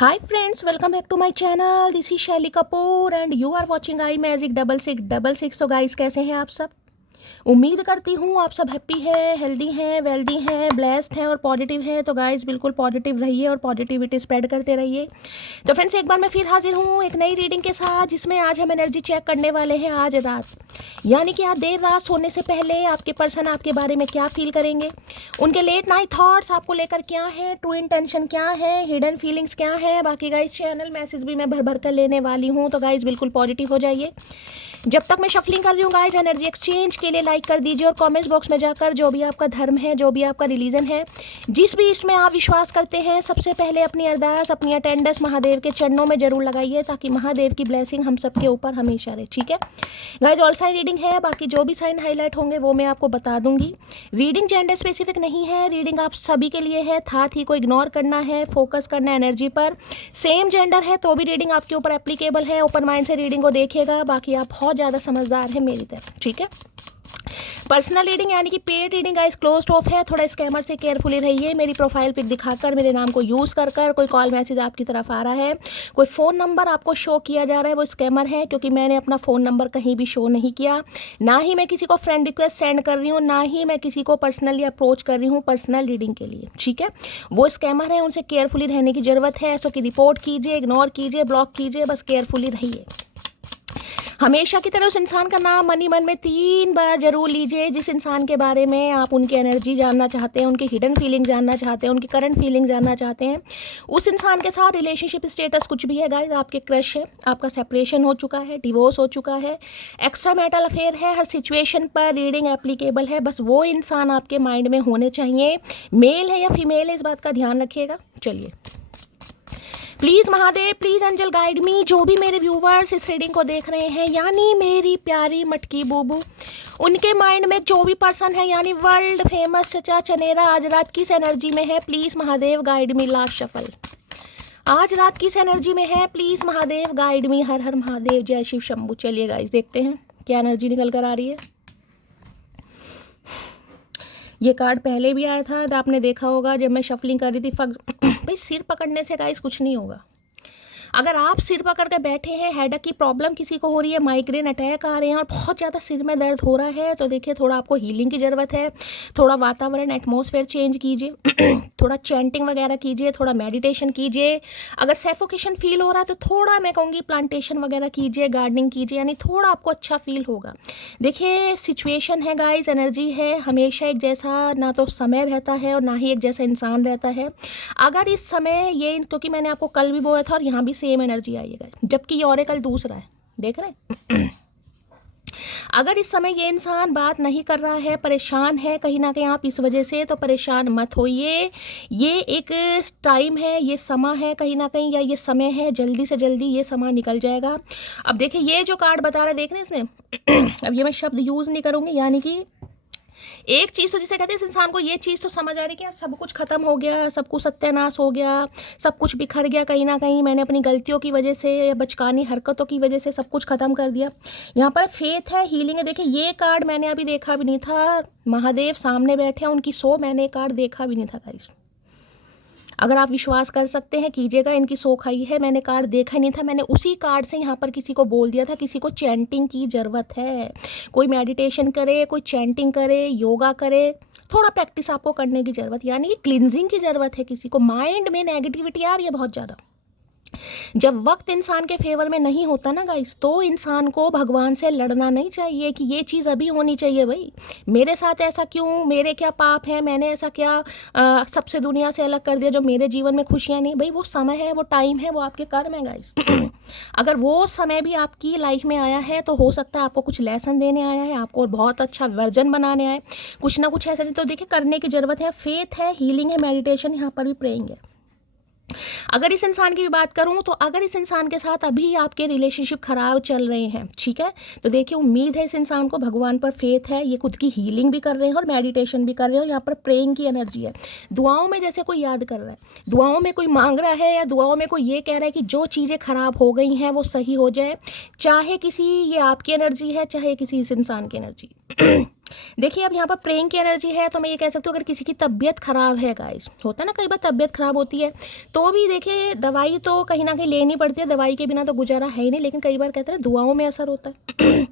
Hi friends, welcome back to my channel. This is शैली Kapoor and you are watching I magic 6666। तो guys कैसे हैं आप सब? उम्मीद करती हूँ आप सब हैप्पी हैं, हेल्दी हैं, वेल्दी हैं, ब्लेस्ड हैं और पॉजिटिव हैं। तो गाइस बिल्कुल पॉजिटिव रहिए और पॉजिटिविटी स्प्रेड करते रहिए। तो फ्रेंड्स एक बार मैं फिर हाजिर हूँ एक नई रीडिंग के साथ, जिसमें आज हम एनर्जी चेक करने वाले हैं आज रात, यानी कि आज देर रात सोने से पहले आपके पर्सन आपके बारे में क्या फील करेंगे, उनके लेट नाइट थॉट्स आपको लेकर क्या है, ट्रू इंटेंशन क्या है, हिडन फीलिंग्स क्या है। बाकी गाइस चैनल मैसेज भी मैं भर भर कर लेने वाली हूँ। तो गाइस बिल्कुल पॉजिटिव हो जाइए। जब तक मैं शफलिंग कर रही हूँ गाइस, एनर्जी एक्सचेंज के लिए लाइक कर दीजिए और कमेंट्स बॉक्स में जाकर जो भी आपका धर्म है, जो भी आपका रिलीजन है, जिस भी इसमें आप विश्वास करते हैं, सबसे पहले अपनी अरदास, अपनी अटेंडेंस महादेव के चरणों में जरूर लगाइए, ताकि महादेव की ब्लेसिंग हम सबके ऊपर हमेशा रहे। ठीक है गाइस, ऑल साइन रीडिंग है, बाकी जो भी साइन हाईलाइट होंगे वो मैं आपको बता दूंगी। रीडिंग जेंडर स्पेसिफिक नहीं है, रीडिंग आप सभी के लिए है। साथ ही को इग्नोर करना है, फोकस करना है एनर्जी पर। सेम जेंडर है तो भी रीडिंग आपके ऊपर एप्लीकेबल है। ओपन माइंड से रीडिंग को देखिएगा। बाकी आप बहुत ज़्यादा समझदार है मेरी तरह। ठीक है, पर्सनल रीडिंग यानी कि paid reading guys closed of है। थोड़ा स्कैमर से केयरफुली रहिए। मेरी प्रोफाइल पिक दिखाकर, मेरे नाम को यूज़ कर कोई कॉल मैसेज आपकी तरफ आ रहा है, कोई फ़ोन नंबर आपको शो किया जा रहा है, वो स्कैमर है, क्योंकि मैंने अपना फ़ोन नंबर कहीं भी शो नहीं किया। ना ही मैं किसी को फ्रेंड रिक्वेस्ट सेंड कर रही हूँ, ना ही मैं किसी को पर्सनली अप्रोच कर रही हूँ पर्सनल रीडिंग के लिए। ठीक है, वो स्कैमर है, उनसे केयरफुली रहने की ज़रूरत है। सो कि रिपोर्ट कीजिए, इग्नोर कीजिए, ब्लॉक कीजिए, बस केयरफुली रहिए। हमेशा की तरह उस इंसान का नाम मन ही मन में 3 बार जरूर लीजिए, जिस इंसान के बारे में आप उनकी एनर्जी जानना चाहते हैं, उनकी हिडन फीलिंग जानना चाहते हैं, उनकी करंट फीलिंग जानना चाहते हैं। उस इंसान के साथ रिलेशनशिप स्टेटस कुछ भी है गाइस, आपके क्रश है, आपका सेपरेशन हो चुका है, डिवोर्स हो चुका है, एक्स्ट्रा मैरिटल अफेयर है, हर सिचुएशन पर रीडिंग एप्लीकेबल है। बस वो इंसान आपके माइंड में होने चाहिए। मेल है या फीमेल है, इस बात का ध्यान रखिएगा। चलिए, please Mahadev, please angel guide me. जो भी मेरे व्यूवर्स इस रीडिंग को देख रहे हैं, यानी मेरी प्यारी मटकी बूबू, उनके माइंड में जो भी पर्सन है, यानी वर्ल्ड फेमस चचा चनेरा, आज रात किस एनर्जी में है, please Mahadev guide me. Last shuffle, आज रात किस एनर्जी में है, प्लीज़ महादेव गाइड मी। हर हर महादेव, जय शिव शंभू। चलिए गाइस देखते हैं क्या एनर्जी निकल कर आ रही है। ये कार्ड पहले भी आया था, तो आपने देखा होगा जब मैं शफलिंग कर रही थी। भाई सिर पकड़ने से गाइस कुछ नहीं होगा। अगर आप सिर पकड़ के बैठे हैं, हेडेक की प्रॉब्लम किसी को हो रही है, माइग्रेन अटैक आ रहे हैं और बहुत ज़्यादा सिर में दर्द हो रहा है, तो देखिए थोड़ा आपको हीलिंग की ज़रूरत है। थोड़ा वातावरण, एटमॉस्फेयर चेंज कीजिए, थोड़ा चैंटिंग वगैरह कीजिए, थोड़ा मेडिटेशन कीजिए। अगर सैफोकेशन फील हो रहा है तो थोड़ा मैं कहूँगी प्लांटेशन वगैरह कीजिए, गार्डनिंग कीजिए, यानी थोड़ा आपको अच्छा फील होगा। देखिए सिचुएशन है गाइस, एनर्जी है, हमेशा एक जैसा ना तो समय रहता है और ना ही एक जैसा इंसान रहता है। अगर इस समय ये, क्योंकि मैंने आपको कल भी बोला था और यहाँ भी सेम एनर्जी आइएगा, जबकि ये ऑरेकल दूसरा है, देख रहे हैं। अगर इस समय ये इंसान बात नहीं कर रहा है, परेशान है कहीं ना कहीं आप इस वजह से, तो परेशान मत होइए। ये एक टाइम है, ये समय है कहीं ना कहीं, या ये समय है, जल्दी से जल्दी ये समय निकल जाएगा। अब देखिए ये जो कार्ड बता रहे हैं, देख रहे हैं इसमें अब ये मैं शब्द यूज़ नहीं करूँगी, यानी कि एक चीज़ तो जिसे कहते हैं, इस इंसान को ये चीज़ तो समझ आ रही है कि सब कुछ खत्म हो गया, सब कुछ सत्यानाश हो गया, सब कुछ बिखर गया कहीं ना कहीं, मैंने अपनी गलतियों की वजह से या बचकानी हरकतों की वजह से सब कुछ खत्म कर दिया। यहाँ पर फेथ है, हीलिंग है। देखिए ये कार्ड मैंने अभी देखा भी नहीं था, महादेव सामने बैठे हैं, उनकी मैंने कार्ड देखा भी नहीं था गाइस। अगर आप विश्वास कर सकते हैं कीजिएगा, इनकी सोख आई है, मैंने कार्ड देखा नहीं था, मैंने उसी कार्ड से यहाँ पर किसी को बोल दिया था, किसी को चैंटिंग की ज़रूरत है, कोई मेडिटेशन करे, कोई चैंटिंग करे, योगा करे, थोड़ा प्रैक्टिस आपको करने की ज़रूरत, यानी कि क्लिनजिंग की ज़रूरत है किसी को। माइंड में नेगेटिविटी आ रही है बहुत ज़्यादा। जब वक्त इंसान के फेवर में नहीं होता ना गाइस, तो इंसान को भगवान से लड़ना नहीं चाहिए कि ये चीज़ अभी होनी चाहिए, भाई मेरे साथ ऐसा क्यों, मेरे क्या पाप है, मैंने ऐसा क्या सबसे दुनिया से अलग कर दिया जो मेरे जीवन में खुशियाँ नहीं। भाई वो समय है, वो टाइम है, वो आपके कर्म है गाइस। अगर वो समय भी आपकी लाइफ में आया है, तो हो सकता है आपको कुछ लेसन देने आया है, आपको बहुत अच्छा वर्जन बनाने आया है, कुछ ना कुछ ऐसा। नहीं तो देखिए करने की ज़रूरत है, फेथ है, हीलिंग है, मेडिटेशन, यहाँ पर भी प्रेइंग है। अगर इस इंसान की भी बात करूं, तो अगर इस इंसान के साथ अभी आपके रिलेशनशिप खराब चल रहे हैं, ठीक है, तो देखिए उम्मीद है इस इंसान को, भगवान पर फेथ है, ये खुद की हीलिंग भी कर रहे हैं और मेडिटेशन भी कर रहे हैं। यहाँ पर प्रेइंग की एनर्जी है, दुआओं में जैसे कोई याद कर रहा है, दुआओं में कोई मांग रहा है, या दुआओं में कोई ये कह रहा है कि जो चीज़ें खराब हो गई हैं वो सही हो जाए। चाहे किसी, ये आपकी एनर्जी है, चाहे किसी इस इंसान की एनर्जी। देखिए अब यहाँ पर प्रेइंग की एनर्जी है, तो मैं ये कह सकती हूँ अगर किसी की तबीयत खराब है गाइस, होता है ना कई बार तबीयत खराब होती है, तो भी देखिए दवाई तो कहीं ना कहीं लेनी पड़ती है, दवाई के बिना तो गुजारा है ही नहीं, लेकिन कई बार कहते हैं दुआओं में असर होता है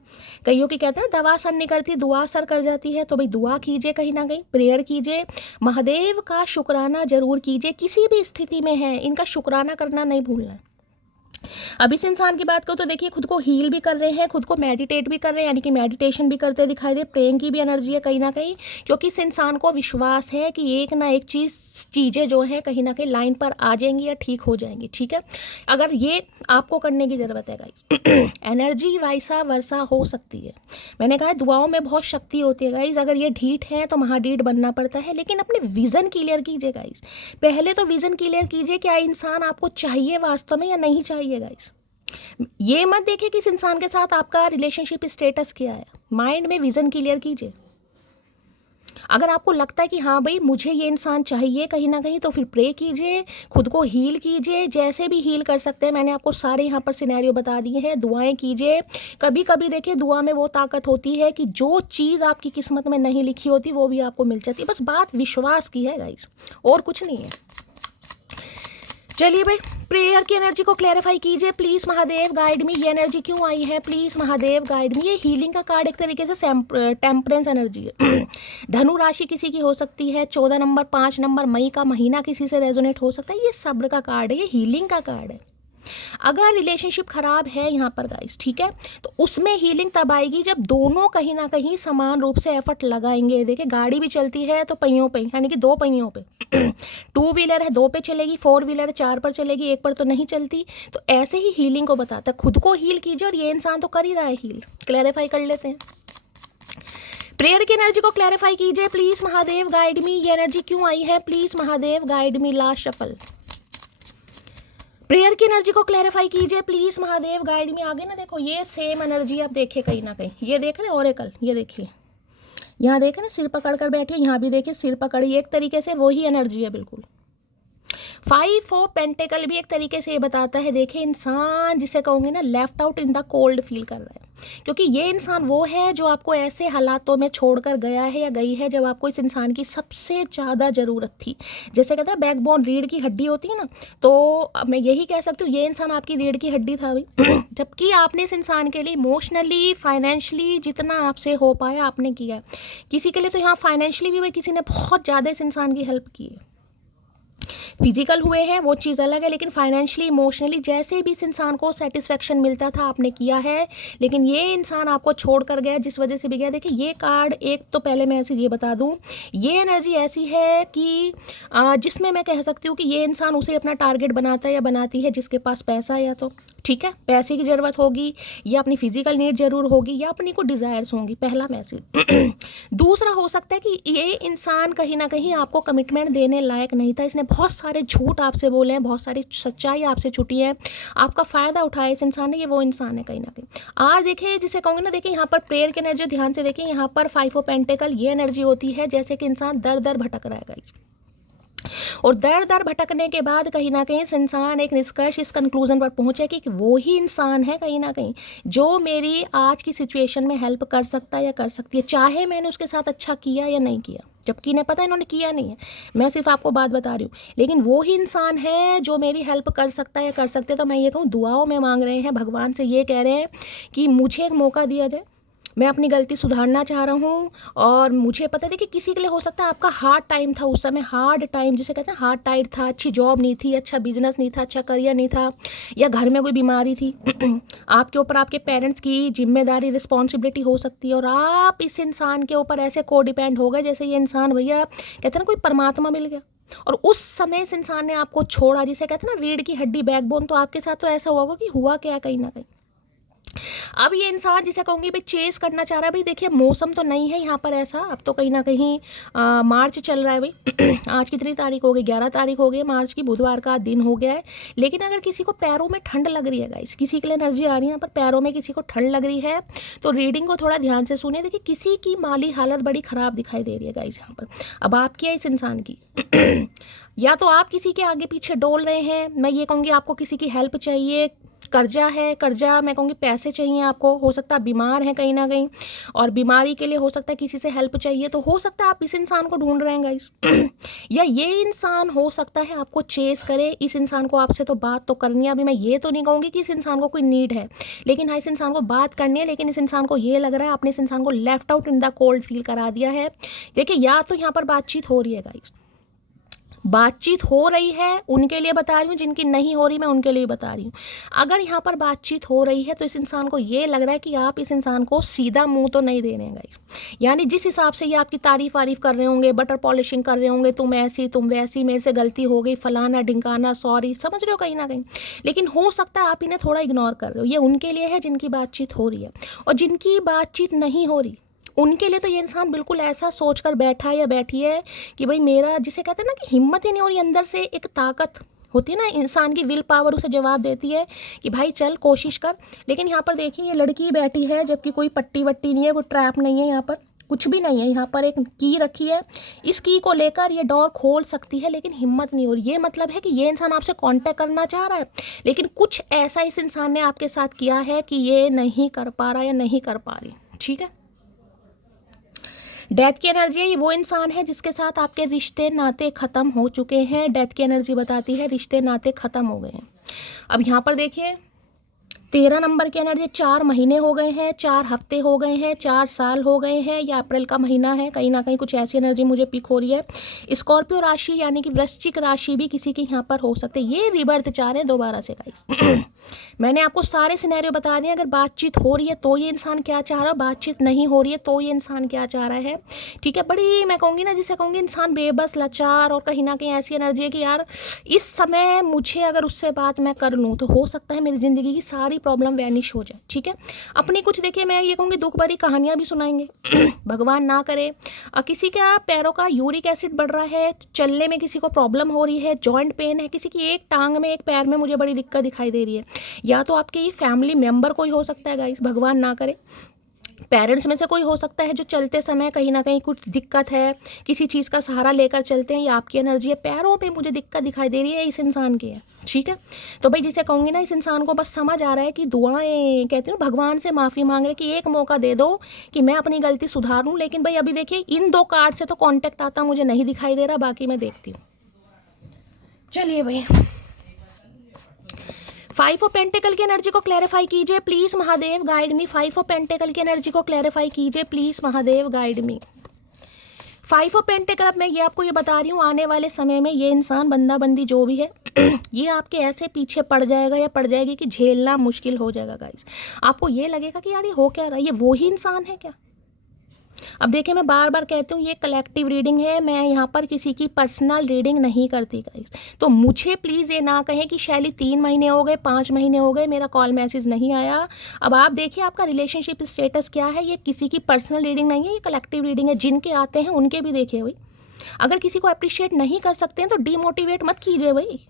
कईयों की कहते हैं दवा असर नहीं करती, दुआ असर कर जाती है। तो भाई दुआ कीजिए, कहीं ना कहीं प्रेयर कीजिए, महादेव का शुक्राना जरूर कीजिए, किसी भी स्थिति में है इनका शुक्राना करना नहीं भूलना है। अब इस इंसान की बात करूँ तो देखिए खुद को हील भी कर रहे हैं, खुद को मेडिटेट भी कर रहे हैं, यानी कि मेडिटेशन भी करते दिखाई दे, प्रेइंग की भी एनर्जी है कहीं ना कहीं, क्योंकि इस इंसान को विश्वास है कि एक ना एक चीज़ें जो हैं कहीं ना कहीं लाइन पर आ जाएंगी या ठीक हो जाएंगी। ठीक है, अगर ये आपको करने की ज़रूरत है गाइस एनर्जी वैसा वर्षा हो सकती है। मैंने कहा दुआओं में बहुत शक्ति होती है गाइस, अगर ये ढीठ है तो महाडीठ बनना पड़ता है, लेकिन अपने विज़न क्लियर कीजिए गाइस। पहले तो विज़न क्लियर कीजिए, क्या इंसान आपको चाहिए वास्तव में या नहीं चाहिए गाइस। ये मत देखिए कि इस इंसान के साथ आपका रिलेशनशिप स्टेटस क्या है, माइंड में विजन क्लियर कीजिए। अगर आपको लगता है कि हाँ भाई मुझे ये इंसान चाहिए कहीं ना कहीं, तो फिर प्रे कीजिए, खुद को हील कीजिए, जैसे भी हील कर सकते हैं। मैंने आपको सारे यहाँ पर सिनेरियो बता दिए हैं। दुआएं कीजिए, कभी कभी देखिए दुआ में वो ताकत होती है कि जो चीज़ आपकी किस्मत में नहीं लिखी होती वो भी आपको मिल जाती है। बस बात विश्वास की है गाइस, और कुछ नहीं है। चलिए भाई प्रेयर की एनर्जी को क्लैरिफाई कीजिए प्लीज़। महादेव गाइड मी, ये एनर्जी क्यों आई है प्लीज़ महादेव गाइड मी। ये हीलिंग का कार्ड एक तरीके से टेम्परेंस एनर्जी है धनु राशि किसी की हो सकती है, 14 नंबर 5 नंबर मई का महीना किसी से रेजोनेट हो सकता है। ये सब्र का कार्ड है, ये हीलिंग का कार्ड है। अगर रिलेशनशिप खराब है यहाँ पर गाइस, ठीक है, तो उसमें हीलिंग तब आएगी जब दोनों कहीं ना कहीं समान रूप से एफर्ट लगाएंगे। देखिए गाड़ी भी चलती है तो पहियों पे, यानी कि दो पहियों पे 2 व्हीलर है 2 पे चलेगी, 4 व्हीलर है 4 पर चलेगी, 1 पर तो नहीं चलती। तो ऐसे ही हीलिंग को बताता है, खुद को हील कीजिए, और ये इंसान तो कर ही रहा है हील। क्लैरिफाई कर लेते हैं, प्रेयर की एनर्जी को क्लैरिफाई कीजिए प्लीज महादेव गाइड मी। ये एनर्जी क्यों आई है please Mahadev guide me. Last shuffle, prayer की एनर्जी को क्लैरिफाई कीजिए प्लीज महादेव गाइड मी। आगे ना देखो ये सेम एनर्जी आप देखिए कहीं ना कहीं, ये देख रहे ओरेकल, ये देखिए यहाँ देखे ना सिर पकड़ कर बैठे, यहाँ भी देखिए सिर पकड़ी, एक तरीके से वही एनर्जी है बिल्कुल। 5 ऑफ पेंटिकल भी एक तरीके से ये बताता है, देखिए इंसान जिसे कहूँगे ना left out in the cold feel कर रहा है, क्योंकि ये इंसान वो है जो आपको ऐसे हालातों में छोड़कर गया है या गई है जब आपको इस इंसान की सबसे ज़्यादा ज़रूरत थी। जैसे कहते हैं बैकबोन, रीढ़ की हड्डी होती है ना, तो मैं यही कह सकती हूँ ये इंसान आपकी रीढ़ की हड्डी था भाई जबकि आपने इस इंसान के लिए इमोशनली फाइनेंशियली जितना आपसे हो पाया आपने किया। किसी के लिए तो यहाँ फाइनेंशियली भी भाई किसी ने बहुत ज़्यादा इस इंसान की हेल्प की है। फिजिकल हुए हैं वो चीज़ अलग है, लेकिन फाइनेंशियली इमोशनली जैसे भी इस इंसान को सेटिस्फेक्शन मिलता था आपने किया है। लेकिन ये इंसान आपको छोड़ कर गया, जिस वजह से भी गया। देखिए ये कार्ड एक तो पहले मैं ऐसे ये बता दूं, ये एनर्जी ऐसी है कि जिसमें मैं कह सकती हूँ कि ये इंसान उसे अपना टारगेट बनाता है या बनाती है जिसके पास पैसा है, या तो ठीक है पैसे की ज़रूरत होगी, या अपनी फिजिकल नीड जरूर होगी, या अपनी को डिज़ायर्स होंगी। पहला मैसेज दूसरा हो सकता है कि ये इंसान कहीं ना कहीं आपको कमिटमेंट देने लायक नहीं था, इसने बहुत सारे झूठ आपसे बोले हैं, बहुत सारी सच्चाई आपसे छुटी है, आपका फ़ायदा उठाया इस इंसान ने। ये वो इंसान है कहीं ना कहीं। आज देखिए जिसे कहूँगे ना, देखिए यहाँ पर प्रेयर की एनर्जी ध्यान से देखिए, यहाँ पर 5 ऑफ पेंटिकल ये एनर्जी होती है जैसे कि इंसान दर दर भटक रहा है गाइस, और दर दर भटकने के बाद कहीं ना कहीं इस इंसान एक निष्कर्ष इस कंक्लूजन पर पहुंचे कि वो ही इंसान है कहीं ना कहीं जो मेरी आज की सिचुएशन में हेल्प कर सकता है या कर सकती है, चाहे मैंने उसके साथ अच्छा किया या नहीं किया। जबकि इन्हें पता है इन्होंने किया नहीं है, मैं सिर्फ आपको बात बता रही हूँ, लेकिन वो ही इंसान है जो मेरी हेल्प कर सकता है या कर सकते। तो मैं ये कहूँ दुआओं में मांग रहे हैं, भगवान से ये कह रहे हैं कि मुझे एक मौका दिया जाए, मैं अपनी गलती सुधारना चाह रहा हूँ। और मुझे पता है देखिए किसी के लिए हो सकता है आपका हार्ड टाइम था उस समय, हार्ड टाइम जिसे कहते हैं हार्ड टाइम था, अच्छी जॉब नहीं थी, अच्छा बिजनेस नहीं था, अच्छा करियर नहीं था, या घर में कोई बीमारी थी आपके ऊपर आपके पेरेंट्स की जिम्मेदारी रिस्पॉन्सिबिलिटी हो सकती है, और आप इस इंसान के ऊपर ऐसे को डिपेंड हो गए जैसे ये इंसान भैया कहते हैं ना कोई परमात्मा मिल गया, और उस समय इस इंसान ने आपको छोड़ा, जिसे कहते हैं ना रीढ़ की हड्डी बैकबोन। तो आपके साथ तो ऐसा हुआ कि हुआ क्या कहीं ना कहीं। अब ये इंसान जिसे कहूँगी भाई चेस करना चाह रहा है। भाई देखिए मौसम तो नहीं है यहाँ पर ऐसा, अब तो कहीं ना कहीं मार्च चल रहा है भाई आज कितनी तारीख हो गई, 11 तारीख हो गई मार्च की, बुधवार का दिन हो गया है। लेकिन अगर किसी को पैरों में ठंड लग रही है गाइस, किसी के लिए एनर्जी आ रही है यहाँ पर पैरों में किसी को ठंड लग रही है, तो रीडिंग को थोड़ा ध्यान से सुनिए। देखिए किसी की माली हालत बड़ी ख़राब दिखाई दे रही है गाइस यहाँ पर। अब आपकी है इस इंसान की या तो आप किसी के आगे पीछे डोल रहे हैं, मैं ये कहूँगी आपको किसी की हेल्प चाहिए, कर्जा है, कर्जा मैं कहूँगी पैसे चाहिए आपको, हो सकता है बीमार हैं कहीं ना कहीं और बीमारी के लिए हो सकता है किसी से हेल्प चाहिए, तो हो सकता है आप इस इंसान को ढूंढ रहे हैं गाइस या ये इंसान हो सकता है आपको चेस करे, इस इंसान को आपसे तो बात तो करनी है। अभी मैं ये तो नहीं कहूँगी कि इस इंसान को कोई नीड है, लेकिन हाँ इस इंसान को बात करनी है, लेकिन इस इंसान को ये लग रहा है आपने इस इंसान को left out in the cold feel करा दिया है। देखिए या तो यहाँ पर बातचीत हो रही है गाइस, बातचीत हो रही है उनके लिए बता रही हूँ, जिनकी नहीं हो रही मैं उनके लिए बता रही हूँ। अगर यहाँ पर बातचीत हो रही है तो इस इंसान को ये लग रहा है कि आप इस इंसान को सीधा मुंह तो नहीं दे रहे हैं गाइस, यानी जिस हिसाब से ये आपकी तारीफ वारीफ कर रहे होंगे, बटर पॉलिशिंग कर रहे होंगे, तुम ऐसी तुम वैसी, मेरे से गलती हो गई, फलाना ढिंकाना, सॉरी, समझ रहे हो कहीं ना कहीं, लेकिन हो सकता है आप इन्हें थोड़ा इग्नोर कर रहे हो। ये उनके लिए है जिनकी बातचीत हो रही है, और जिनकी बातचीत नहीं हो रही उनके लिए तो ये इंसान बिल्कुल ऐसा सोच कर बैठा है या बैठी है कि भाई मेरा, जिसे कहते हैं ना कि हिम्मत ही नहीं हो रही, अंदर से एक ताकत होती है ना इंसान की, विल पावर उसे जवाब देती है कि भाई चल कोशिश कर। लेकिन यहाँ पर देखिए ये लड़की बैठी है, जबकि कोई पट्टी वट्टी नहीं है, कोई ट्रैप नहीं है, यहाँ पर कुछ भी नहीं है, यहाँ पर एक की रखी है, इस की को लेकर ये डोर खोल सकती है, लेकिन हिम्मत नहीं हो रही। ये मतलब है कि ये इंसान आपसे कांटेक्ट करना चाह रहा है, लेकिन कुछ ऐसा इस इंसान ने आपके साथ किया है कि ये नहीं कर पा रहा या नहीं कर पा रही। ठीक है, डेथ की एनर्जी है, ये वो इंसान है जिसके साथ आपके रिश्ते नाते ख़त्म हो चुके हैं। डेथ की एनर्जी बताती है रिश्ते नाते ख़त्म हो गए हैं। अब यहाँ पर देखिए 13 नंबर की एनर्जी, 4 महीने हो गए हैं, 4 हफ्ते हो गए हैं, 4 साल हो गए हैं, या अप्रैल का महीना है, कहीं ना कहीं कुछ ऐसी एनर्जी मुझे पिक हो रही है। स्कॉर्पियो राशि यानी कि वृश्चिक राशि भी किसी के यहाँ पर हो सकते हैं। ये रिबर्थ चाह रहे हैं दोबारा से गाइस मैंने आपको सारे सिनेरियो बता दिए। अगर बातचीत हो रही है तो ये इंसान क्या चाह रहा है, बातचीत नहीं हो रही है तो ये इंसान क्या चाह रहा है। ठीक है, बड़ी मैं कहूँगी ना, जिसे कहूँगी इंसान बेबस, लाचार, और कहीं ना कहीं ऐसी एनर्जी है कि यार इस समय मुझे अगर उससे बात मैं कर लूँ तो हो सकता है मेरी ज़िंदगी की सारी प्रॉब्लम वैनिश हो जाए। ठीक है, अपनी कुछ देखिए मैं ये कहूँगी दुख भरी कहानियाँ भी सुनाएंगे भगवान ना करे। किसी का पैरों का यूरिक एसिड बढ़ रहा है, चलने में किसी को प्रॉब्लम हो रही है, जॉइंट पेन है, किसी की एक टांग में एक पैर में मुझे बड़ी दिक्कत दिखाई दे रही है, या तो आपके फैमिली मेंबर कोई हो सकता है गाइस, भगवान ना करे पेरेंट्स में से कोई हो सकता है जो चलते समय कहीं ना कहीं कुछ दिक्कत है, किसी चीज़ का सहारा लेकर चलते हैं, या आपकी एनर्जी है पैरों पे मुझे दिक्कत दिखाई दे रही है, इस इंसान की है। ठीक है, तो भाई जिसे कहूँगी ना, इस इंसान को बस समझ आ रहा है कि दुआएं कहती हूँ भगवान से माफ़ी मांग रहे कि एक मौका दे दो कि मैं अपनी गलती सुधार लूँ। लेकिन भाई अभी देखिए इन 2 कार्ड से तो कॉन्टेक्ट आता मुझे नहीं दिखाई दे रहा, बाकी मैं देखती हूँ। चलिए भाई 5 ऑफ पेंटिकल की एनर्जी को क्लैरिफाई कीजिए please Mahadev, guide me. 5 of pentacle की एनर्जी को क्लैरिफाई कीजिए please Mahadev, guide me. 5 of pentacle, अब मैं ये आपको ये बता रही हूँ, आने वाले समय में ये इंसान बंदा बंदी जो भी है ये आपके ऐसे पीछे पड़ जाएगा या पड़ जाएगी कि झेलना मुश्किल हो जाएगा गाइस। आपको ये लगेगा कि यार ये हो क्या रहा है, ये वो ही इंसान है क्या। अब देखिए मैं बार बार कहती हूँ ये कलेक्टिव रीडिंग है, मैं यहाँ पर किसी की पर्सनल रीडिंग नहीं करती गाइस। तो मुझे प्लीज़ ये ना कहें कि शैली 3 महीने हो गए, 5 महीने हो गए, मेरा कॉल मैसेज नहीं आया। अब आप देखिए आपका रिलेशनशिप स्टेटस क्या है, ये किसी की पर्सनल रीडिंग नहीं है, ये कलेक्टिव रीडिंग है। जिनके आते हैं उनके भी देखिए भाई, अगर किसी को अप्रिशिएट नहीं कर सकते हैं तो डीमोटिवेट मत कीजिए भाई।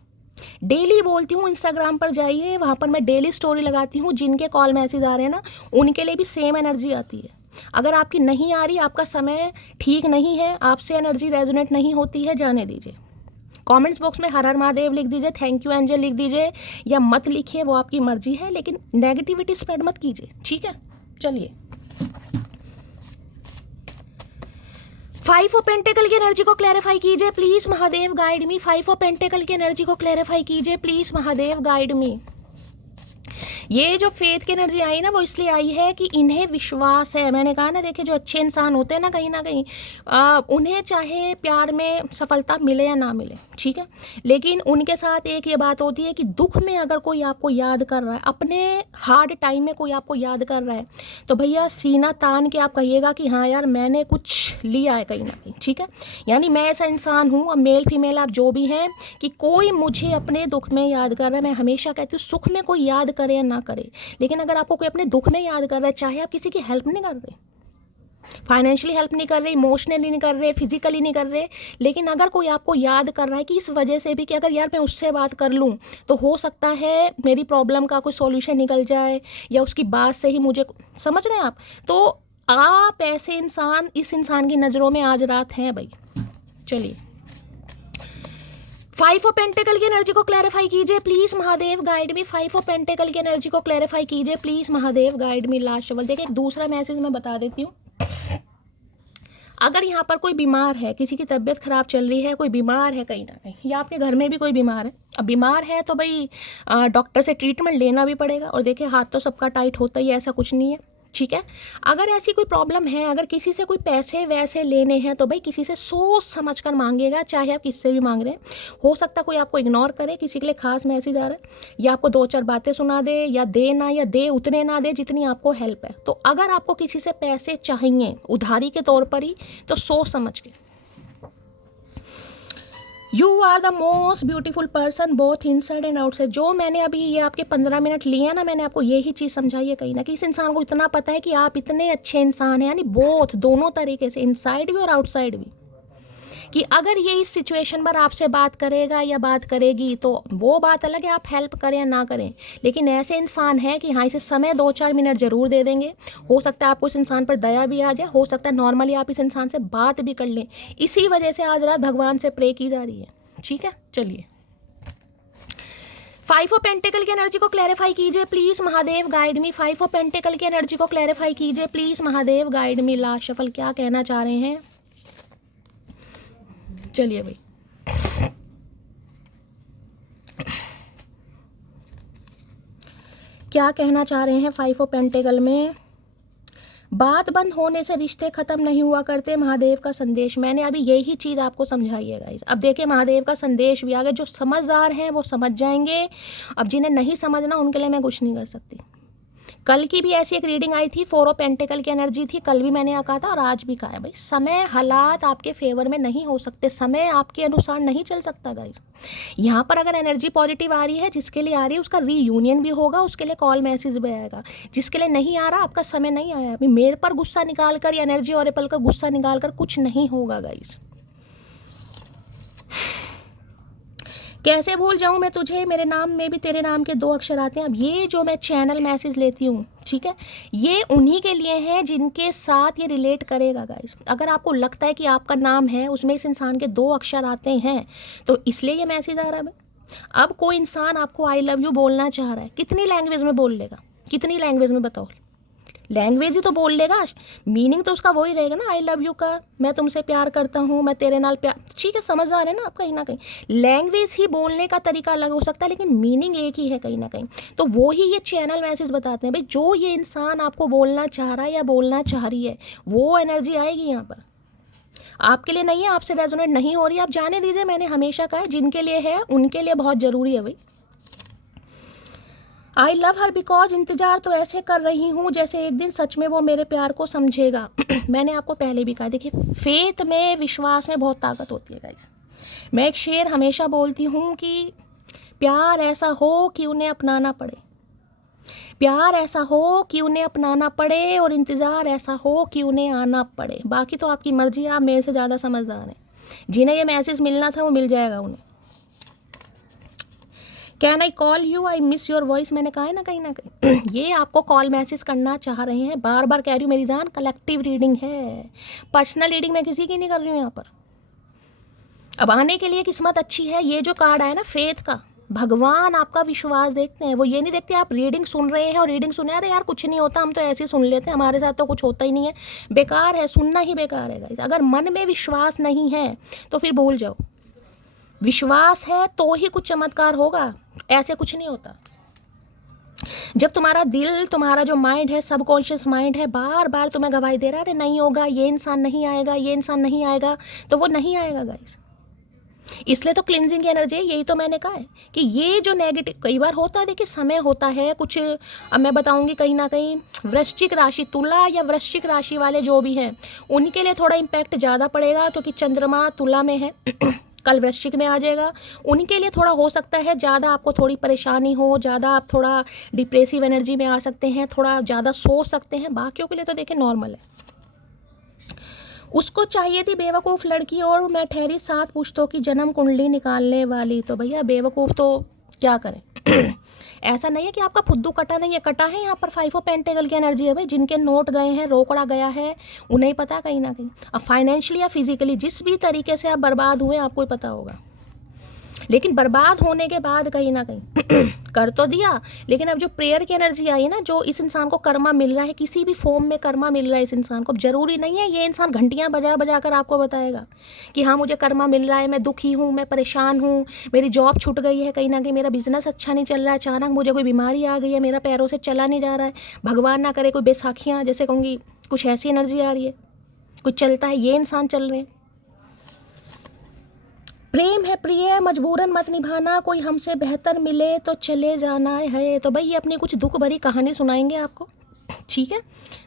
डेली बोलती हूँ इंस्टाग्राम पर जाइए, वहाँ पर मैं डेली स्टोरी लगाती हूँ, जिनके कॉल मैसेज आ रहे हैं ना उनके लिए भी सेम एनर्जी आती है। अगर आपकी नहीं आ रही, आपका समय ठीक नहीं है, आपसे एनर्जी रेजोनेट नहीं होती है, जाने दीजिए। कमेंट्स बॉक्स में हर हर महादेव लिख दीजिए, थैंक यू एंजल लिख दीजिए, या मत लिखिए, वो आपकी मर्जी है, लेकिन नेगेटिविटी स्प्रेड मत कीजिए। ठीक है, चलिए 5 ऑफ पेंटिकल की एनर्जी को क्लैरिफाई कीजिए please Mahadev, guide me. 5 of pentacle की एनर्जी को क्लैरिफाई कीजिए प्लीज महादेव, गाइड मी। ये जो फेथ की एनर्जी आई ना वो इसलिए आई है कि इन्हें विश्वास है। मैंने कहा ना, देखिए जो अच्छे इंसान होते हैं ना कहीं ना कहीं उन्हें चाहे प्यार में सफलता मिले या ना मिले, ठीक है, लेकिन उनके साथ एक ये बात होती है कि दुख में अगर कोई आपको याद कर रहा है, अपने हार्ड टाइम में कोई आपको याद कर रहा है, तो भैया सीना तान के आप कहिएगा कि हाँ यार मैंने कुछ लिया है कहीं ना कहीं। ठीक है, यानी मैं ऐसा इंसान हूँ, अब मेल फीमेल आप जो भी हैं, कि कोई मुझे अपने दुख में याद कर रहा है। मैं हमेशा कहती हूँ सुख में कोई याद करे या ना करे, लेकिन अगर आपको कोई अपने दुख में याद कर रहा है, चाहे आप किसी की हेल्प नहीं कर रहे, फाइनेंशियली हेल्प नहीं कर रहे, इमोशनली नहीं कर रहे, फिजिकली नहीं कर रहे, लेकिन अगर कोई आपको याद कर रहा है कि इस वजह से भी कि अगर यार मैं उससे बात कर लूँ तो हो सकता है मेरी प्रॉब्लम का कोई सॉल्यूशन निकल जाए, या उसकी बात से ही मुझे, समझ रहे हैं आप, तो आप ऐसे इंसान इस इंसान की नज़रों में आज रात हैं भाई। चलिए फाइव ऑफ पेंटिकल की एनर्जी को क्लैरिफाई कीजिए please Mahadev, guide me. Five of pentacle की एनर्जी को क्लैरिफाई कीजिए please Mahadev, guide me. Last shuffle. देखिए, एक दूसरा मैसेज मैं बता देती हूँ। अगर यहाँ पर कोई बीमार है, किसी की तबीयत खराब चल रही है, कोई बीमार है कहीं ना कहीं, या आपके घर में भी कोई बीमार है, अब बीमार है तो भाई डॉक्टर से ट्रीटमेंट लेना भी पड़ेगा। और देखिए, हाथ तो सबका टाइट होता ही है, ऐसा कुछ नहीं है, ठीक है। अगर ऐसी कोई प्रॉब्लम है, अगर किसी से कोई पैसे वैसे लेने हैं, तो भाई किसी से सोच समझ कर मांगिएगा, चाहे आप किससे भी मांग रहे हैं। हो सकता है कोई आपको इग्नोर करे, किसी के लिए खास मैसेज आ रहा है, या आपको दो चार बातें सुना दे, या दे ना, या दे उतने ना दे जितनी आपको हेल्प है। तो अगर आपको किसी से पैसे चाहिए उधारी के तौर पर ही, तो सोच समझ के। You are the most beautiful person both inside and outside. जो मैंने अभी ये आपके 15 मिनट लिए ना, मैंने आपको यही चीज़ समझाई है कहीं ना कहीं। इस इंसान को इतना पता है कि आप इतने अच्छे इंसान हैं, यानी बोथ, दोनों तरीके से, इनसाइड भी और आउटसाइड भी, कि अगर ये इस सिचुएशन पर आपसे बात करेगा या बात करेगी तो वो बात अलग है, आप हेल्प करें या ना करें, लेकिन ऐसे इंसान है कि हाँ, इसे समय 2-4 मिनट जरूर दे देंगे। हो सकता है आपको इस इंसान पर दया भी आ जाए, हो सकता है नॉर्मली आप इस इंसान से बात भी कर लें। इसी वजह से आज रात भगवान से प्रे की जा रही है, ठीक है। चलिए, फाइव ऑफ पेंटिकल की एनर्जी को क्लैरिफाई कीजिए please Mahadev, guide me. Five of pentacle की एनर्जी को क्लैरिफाई कीजिए please Mahadev, guide me. Last shuffle, क्या कहना चाह रहे हैं? चलिए भाई, क्या कहना चाह रहे हैं फाइव ऑफ पेंटिकल में? बात बंद होने से रिश्ते खत्म नहीं हुआ करते, महादेव का संदेश। मैंने अभी यही चीज़ आपको समझाई है गाइस। अब देखिए, महादेव का संदेश भी आ गया। जो समझदार हैं वो समझ जाएंगे, अब जिन्हें नहीं समझना उनके लिए मैं कुछ नहीं कर सकती। कल की भी ऐसी एक रीडिंग आई थी, 4 ऑफ पेंटिकल की एनर्जी थी। कल भी मैंने कहा था और आज भी कहा है भाई, समय हालात आपके फेवर में नहीं हो सकते, समय आपके अनुसार नहीं चल सकता गाइस। यहाँ पर अगर एनर्जी पॉजिटिव आ रही है, जिसके लिए आ रही है उसका रीयूनियन भी होगा, उसके लिए कॉल मैसेज भी आएगा। जिसके लिए नहीं आ रहा, आपका समय नहीं आया। अभी मेरे पर गुस्सा निकाल कर या एनर्जी और एपल का गुस्सा निकाल कर कुछ नहीं होगा गाइस। कैसे भूल जाऊं मैं तुझे, मेरे नाम में भी तेरे नाम के 2 अक्षर आते हैं। अब ये जो मैं चैनल मैसेज लेती हूँ, ठीक है, ये उन्हीं के लिए है जिनके साथ ये रिलेट करेगा गाइस। अगर आपको लगता है कि आपका नाम है, उसमें इस इंसान के 2 अक्षर आते हैं, तो इसलिए ये मैसेज आ रहा है। अब कोई इंसान आपको आई लव यू बोलना चाह रहा है, कितनी लैंग्वेज में बोल लेगा? कितनी लैंग्वेज में बताओ? लैंग्वेज ही तो बोल लेगा, मीनिंग तो उसका वही रहेगा ना, आई लव यू का, मैं तुमसे प्यार करता हूँ, मैं तेरे नाल प्यार, ठीक है, समझ आ रहे हैं ना आप? कहीं ना कहीं लैंग्वेज ही, बोलने का तरीका अलग हो सकता है, लेकिन मीनिंग एक ही है कहीं ना कहीं। तो वो ही ये चैनल मैसेज बताते हैं भाई, जो ये इंसान आपको बोलना चाह रहा है या बोलना चाह रही है, वो एनर्जी आएगी यहाँ पर। आपके लिए नहीं है, आपसे रेजोनेट नहीं हो रही है, आप जाने दीजिए। मैंने हमेशा कहा है, जिनके लिए है उनके लिए बहुत ज़रूरी है भाई। आई लव हर बिकॉज इंतजार तो ऐसे कर रही हूँ जैसे एक दिन सच में वो मेरे प्यार को समझेगा। मैंने आपको पहले भी कहा, देखिए, फेथ में, विश्वास में बहुत ताकत होती है गाइस। मैं एक शेर हमेशा बोलती हूँ कि प्यार ऐसा हो कि उन्हें अपनाना पड़े, प्यार ऐसा हो कि उन्हें अपनाना पड़े, और इंतज़ार ऐसा हो कि उन्हें आना पड़े। बाकी तो आपकी मर्जी है, आप मेरे से ज़्यादा समझदार हैं। जिन्हें ये मैसेज मिलना था वो मिल जाएगा उन्हें। Can I call you, I miss your voice, मैंने कहा है ना कहीं ना कहीं ये आपको कॉल मैसेज करना चाह रहे हैं। बार बार कह रही हूँ मेरी जान, कलेक्टिव रीडिंग है, पर्सनल रीडिंग मैं किसी की नहीं कर रही हूँ यहाँ पर। अब आने के लिए किस्मत अच्छी है। ये जो कार्ड आया ना फेथ का, भगवान आपका विश्वास देखते हैं, वो ये नहीं देखते आप रीडिंग सुन रहे हैं और रीडिंग सुने, अरे यार कुछ नहीं होता, हम तो ऐसे ही सुन लेते हैं, हमारे साथ तो कुछ होता ही नहीं है, बेकार है, सुनना ही बेकार है गाइस। अगर मन में विश्वास नहीं है तो फिर भूल जाओ, विश्वास है तो ही कुछ चमत्कार होगा, ऐसे कुछ नहीं होता। जब तुम्हारा दिल, तुम्हारा जो माइंड है, सबकॉन्शियस माइंड है, बार बार तुम्हें गवाही दे रहा है अरे नहीं होगा, ये इंसान नहीं आएगा, ये इंसान नहीं आएगा, तो वो नहीं आएगा गाइस। इसलिए तो क्लिनजिंग की एनर्जी है। यही तो मैंने कहा है कि ये जो नेगेटिव कई बार होता है, देखिए समय होता है कुछ, अब मैं बताऊंगी कहीं ना कहीं वृश्चिक राशि, तुला या वृश्चिक राशि वाले जो भी हैं उनके लिए थोड़ा इम्पैक्ट ज़्यादा पड़ेगा, क्योंकि चंद्रमा तुला में है कल वृश्चिक में आ जाएगा। उनके लिए थोड़ा हो सकता है ज़्यादा आपको थोड़ी परेशानी हो, ज़्यादा आप थोड़ा डिप्रेसिव एनर्जी में आ सकते हैं, थोड़ा ज़्यादा सोच सकते हैं। बाकियों के लिए तो देखिए नॉर्मल है। उसको चाहिए थी बेवकूफ़ लड़की और मैं ठहरी 7 पुश्तों की जन्म कुंडली निकालने वाली। तो भैया बेवकूफ़ तो क्या करें ऐसा नहीं है कि आपका फुद्दू कटा नहीं है, कटा है। यहाँ पर 5 ऑफ पेंटिकल की एनर्जी है भाई, जिनके नोट गए हैं, रोकड़ा गया है, उन्हें पता कहीं ना कहीं। अब फाइनेंशियली या फिजिकली जिस भी तरीके से आप बर्बाद हुए आपको ही पता होगा। लेकिन बर्बाद होने के बाद कहीं ना कहीं कर तो दिया, लेकिन अब जो प्रेयर की एनर्जी आई है ना, जो इस इंसान को कर्मा मिल रहा है, किसी भी फॉर्म में कर्मा मिल रहा है इस इंसान को, जरूरी नहीं है ये इंसान घंटियां बजा बजा कर आपको बताएगा कि हाँ मुझे कर्मा मिल रहा है, मैं दुखी हूँ, मैं परेशान हूँ, मेरी जॉब छूट गई है, कहीं ना कहीं मेरा बिजनेस अच्छा नहीं चल रहा है, अचानक मुझे कोई बीमारी आ गई है, मेरा पैरों से चला नहीं जा रहा है, भगवान ना करे कोई बैसाखियाँ, जैसे कहूँगी कुछ ऐसी एनर्जी आ रही है, कुछ चलता है, ये इंसान चल रहे हैं। प्रेम है प्रिय मजबूरन मत निभाना, कोई हमसे बेहतर मिले तो चले जाना है। तो भाई ये अपनी कुछ दुख भरी कहानी सुनाएंगे आपको, ठीक है।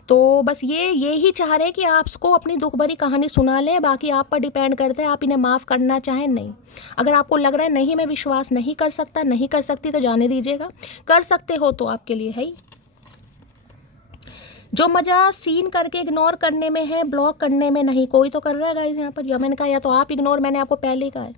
तो बस ये ही चाह रहे हैं कि आपको अपनी दुख भरी कहानी सुना लें, बाकी आप पर डिपेंड करता है आप इन्हें माफ़ करना चाहें नहीं। अगर आपको लग रहा है नहीं मैं विश्वास नहीं कर सकता, नहीं कर सकती, तो जाने दीजिएगा। कर सकते हो तो आपके लिए है ही। जो मज़ा सीन करके इग्नोर करने में है, ब्लॉक करने में नहीं। कोई तो कर रहा है गाइस यहाँ पर, या मैंने कहा या तो आप इग्नोर, मैंने आपको पहले ही कहा है।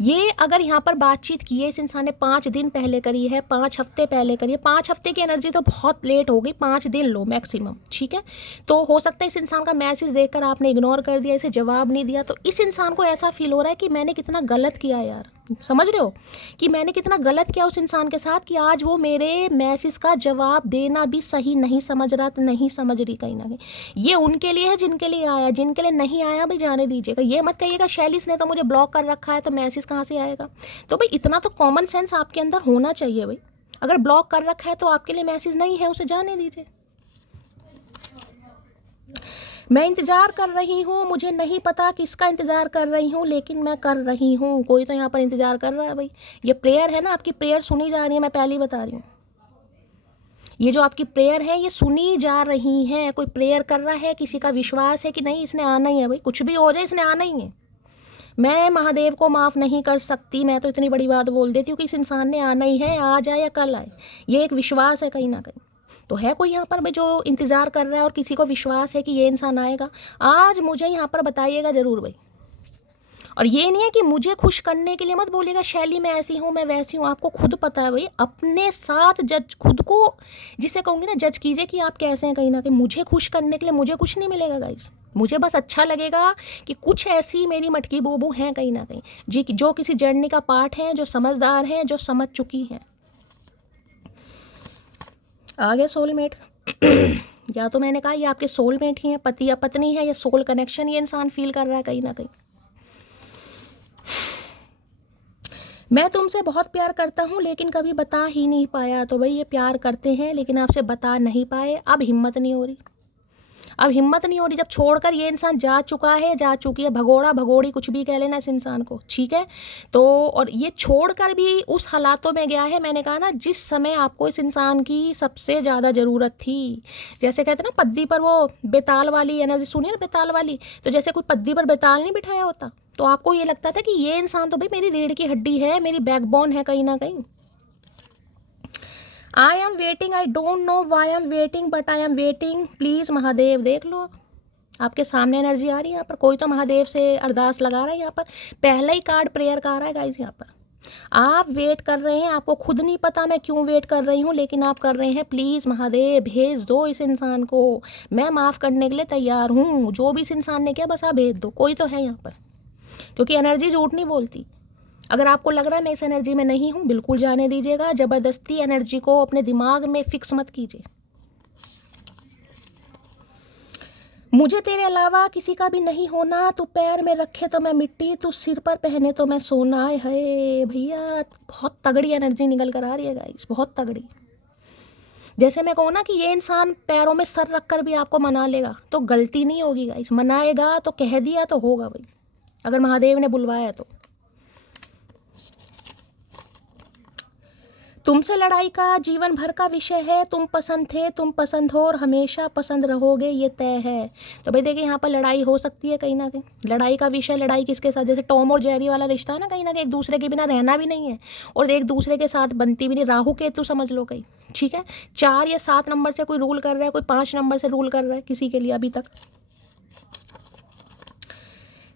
ये अगर यहाँ पर बातचीत की है इस इंसान ने 5 दिन पहले करी है, 5 हफ्ते पहले करी है, 5 हफ्ते की एनर्जी तो बहुत लेट हो गई, 5 दिन लो मैक्सिमम, ठीक है। तो हो सकता है इस इंसान का मैसेज देखकर आपने इग्नोर कर दिया, इसे जवाब नहीं दिया, तो इस इंसान को ऐसा फील हो रहा है कि मैंने कितना गलत किया यार, समझ रहे हो कि मैंने कितना गलत किया उस इंसान के साथ, कि आज वो मेरे मैसेज का जवाब देना भी सही नहीं समझ रहा, तो नहीं समझ रही कहीं ना कहीं। ये उनके लिए है जिनके लिए आया, जिनके लिए नहीं आया भाई जाने दीजिएगा। ये मत कहिएगा शैलिस ने तो मुझे ब्लॉक कर रखा है तो मैसेज कहाँ से आएगा। तो भाई इतना तो कॉमन सेंस आपके अंदर होना चाहिए भाई, अगर ब्लॉक कर रखा है तो आपके लिए मैसेज नहीं है, उसे जाने दीजिए। मैं इंतज़ार कर रही हूँ, मुझे नहीं पता किसका इंतज़ार कर रही हूँ, लेकिन मैं कर रही हूँ। कोई तो यहाँ पर इंतज़ार कर रहा है भाई। ये प्रेयर है ना, आपकी प्रेयर सुनी जा रही है, मैं पहले ही बता रही हूँ। ये जो आपकी प्रेयर है ये सुनी जा रही है। कोई प्रेयर कर रहा है, किसी का विश्वास है कि नहीं इसने आना ही है भाई, कुछ भी हो जाए इसने आना ही है। मैं महादेव को माफ़ नहीं कर सकती, मैं तो इतनी बड़ी बात बोल देती हूँ कि इस इंसान ने आना ही है, आज आए या कल आए, ये एक विश्वास है कहीं ना कहीं। तो है कोई यहाँ पर भाई जो इंतज़ार कर रहा है और किसी को विश्वास है कि ये इंसान आएगा, आज मुझे यहाँ पर बताइएगा ज़रूर भाई। और ये नहीं है कि मुझे खुश करने के लिए मत बोलिएगा शैली मैं ऐसी हूँ मैं वैसी हूँ, आपको खुद पता है भाई। अपने साथ जज, खुद को जिसे कहूँगी ना जज कीजिए कि आप कैसे हैं कहीं ना कहीं। मुझे खुश करने के लिए मुझे कुछ नहीं मिलेगा गाइस, मुझे बस अच्छा लगेगा कि कुछ ऐसी मेरी मटकी बूबू हैं कहीं ना कहीं जी, जो किसी जर्नी का पार्ट हैं, जो समझदार हैं, जो समझ चुकी हैं। आगे सोलमेट या तो मैंने कहा ये आपके सोलमेट ही हैं, पति या पत्नी है, या सोल कनेक्शन ये इंसान फील कर रहा है कहीं ना कहीं। मैं तुमसे बहुत प्यार करता हूँ लेकिन कभी बता ही नहीं पाया। तो भाई ये प्यार करते हैं लेकिन आपसे बता नहीं पाए, अब हिम्मत नहीं हो रही, अब हिम्मत नहीं हो रही। जब छोड़कर ये इंसान जा चुका है, जा चुकी है, भगोड़ा भगोड़ी कुछ भी कह लेना इस इंसान को, ठीक है। तो और ये छोड़कर भी उस हालातों में गया है, मैंने कहा ना जिस समय आपको इस इंसान की सबसे ज़्यादा ज़रूरत थी। जैसे कहते हैं ना पद्दी पर वो बेताल वाली एनर्जी, सुनिए ना बेताल वाली, तो जैसे कोई पद्दी पर बेताल नहीं बिठाया होता, तो आपको ये लगता था कि ये इंसान तो भाई मेरी रीढ़ की हड्डी है, मेरी बैकबोन है कहीं ना कहीं। I am waiting, I don't know why I am waiting but I am waiting, please Mahadev देख लो। आपके सामने एनर्जी आ रही है यहाँ पर, कोई तो महादेव से अरदास लगा रहा है यहाँ पर। पहला ही कार्ड प्रेयर का आ रहा है गाइस यहाँ पर। आप वेट कर रहे हैं, आपको खुद नहीं पता मैं क्यों वेट कर रही हूँ, लेकिन आप कर रहे हैं। प्लीज़ महादेव भेज दो इस इंसान को, मैं माफ़ करने के लिए तैयार हूँ। जो भी इस इंसान ने किया बस आप भेज दो, कोई तो है यहाँ पर, क्योंकि एनर्जी झूठ नहीं बोलती। अगर आपको लग रहा है मैं इस एनर्जी में नहीं हूँ, बिल्कुल जाने दीजिएगा। ज़बरदस्ती एनर्जी को अपने दिमाग में फिक्स मत कीजिए। मुझे तेरे अलावा किसी का भी नहीं होना, तू पैर में रखे तो मैं मिट्टी, तू सिर पर पहने तो मैं सोना। है भैया बहुत तगड़ी एनर्जी निकल कर आ रही है गाइस, बहुत तगड़ी। जैसे मैं कहूँ ना कि ये इंसान पैरों में सर रख कर भी आपको मना लेगा तो गलती नहीं होगी गाइस, मनाएगा तो कह दिया तो होगा भाई, अगर महादेव ने बुलवाया तो। तुमसे लड़ाई का जीवन भर का विषय है, तुम पसंद थे, तुम पसंद हो और हमेशा पसंद रहोगे, ये तय है। तो भाई देखिए यहाँ पर लड़ाई हो सकती है कहीं ना कहीं। लड़ाई का विषय, लड़ाई किसके साथ, जैसे टॉम और जेरी वाला रिश्ता है ना, कहीं ना कहीं एक दूसरे के बिना रहना भी नहीं है और एक दूसरे के साथ बनती भी नहीं। राहु केतु समझ लो कहीं, ठीक है। 4 या 7 नंबर से कोई रूल कर रहा है, कोई 5 नंबर से रूल कर रहा है किसी के लिए अभी तक।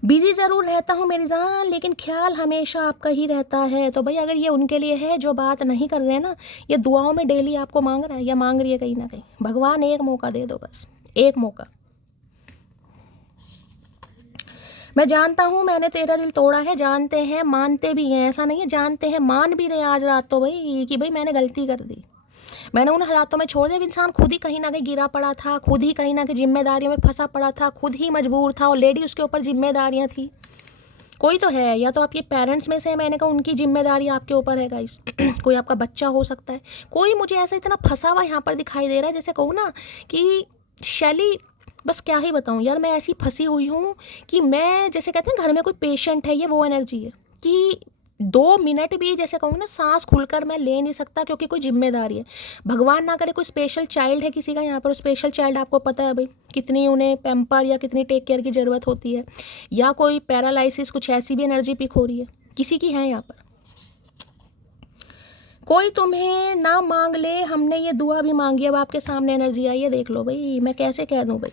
बिजी ज़रूर रहता हूँ मेरी जान, लेकिन ख्याल हमेशा आपका ही रहता है। तो भाई अगर ये उनके लिए है जो बात नहीं कर रहे हैं ना, ये दुआओं में डेली आपको मांग रहा है या मांग रही है कहीं ना कहीं। भगवान एक मौका दे दो, बस एक मौका। मैं जानता हूँ मैंने तेरा दिल तोड़ा है, जानते हैं मानते भी हैं, ऐसा नहीं है, जानते हैं मान भी रहे आज रात तो भाई कि भाई मैंने गलती कर दी, मैंने उन हालातों में छोड़ दिया। इंसान खुद ही कहीं ना कहीं गिरा पड़ा था, खुद ही कहीं ना कहीं जिम्मेदारियों में फंसा पड़ा था, खुद ही मजबूर था, और लेडी उसके ऊपर जिम्मेदारियाँ थी। कोई तो है, या तो आपके पेरेंट्स में से है, मैंने कहा उनकी जिम्मेदारी आपके ऊपर है गाइस। कोई आपका बच्चा हो सकता है, कोई मुझे ऐसा इतना फंसा हुआ यहाँ पर दिखाई दे रहा है, जैसे कहूँ ना कि शैली, बस क्या ही बताऊँ यार, मैं ऐसी फंसी हुई हूँ कि मैं, जैसे कहते हैं घर में कोई पेशेंट है, ये वो एनर्जी है कि 2 मिनट भी जैसे कहूँ ना सांस खुलकर मैं ले नहीं सकता, क्योंकि कोई जिम्मेदारी है। भगवान ना करे कोई स्पेशल चाइल्ड है किसी का यहाँ पर, स्पेशल चाइल्ड आपको पता है भाई कितनी उन्हें पैम्पर या कितनी टेक केयर की ज़रूरत होती है, या कोई पैरालिसिस, कुछ ऐसी भी एनर्जी पिक हो रही है किसी की है यहाँ पर। कोई तुम्हें ना मांग ले, हमने ये दुआ भी मांगी। अब आपके सामने एनर्जी आई है, देख लो भाई, मैं कैसे कह दूँ भाई,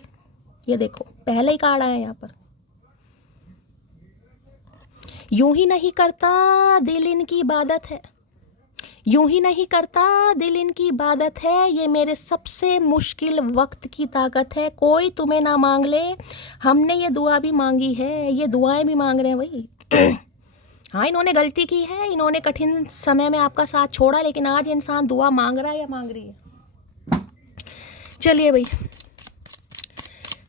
ये देखो पहले ही कार्ड आया यहाँ पर। यूं ही नहीं करता दिल इनकी इबादत है, यूं ही नहीं करता दिल इनकी इबादत है, ये मेरे सबसे मुश्किल वक्त की ताकत है। कोई तुम्हें ना मांग ले, हमने ये दुआ भी मांगी है, ये दुआएं भी मांग रहे हैं भाई। हाँ, इन्होंने गलती की है, इन्होंने कठिन समय में आपका साथ छोड़ा, लेकिन आज इंसान दुआ मांग रहा है या मांग रही है। चलिए भाई,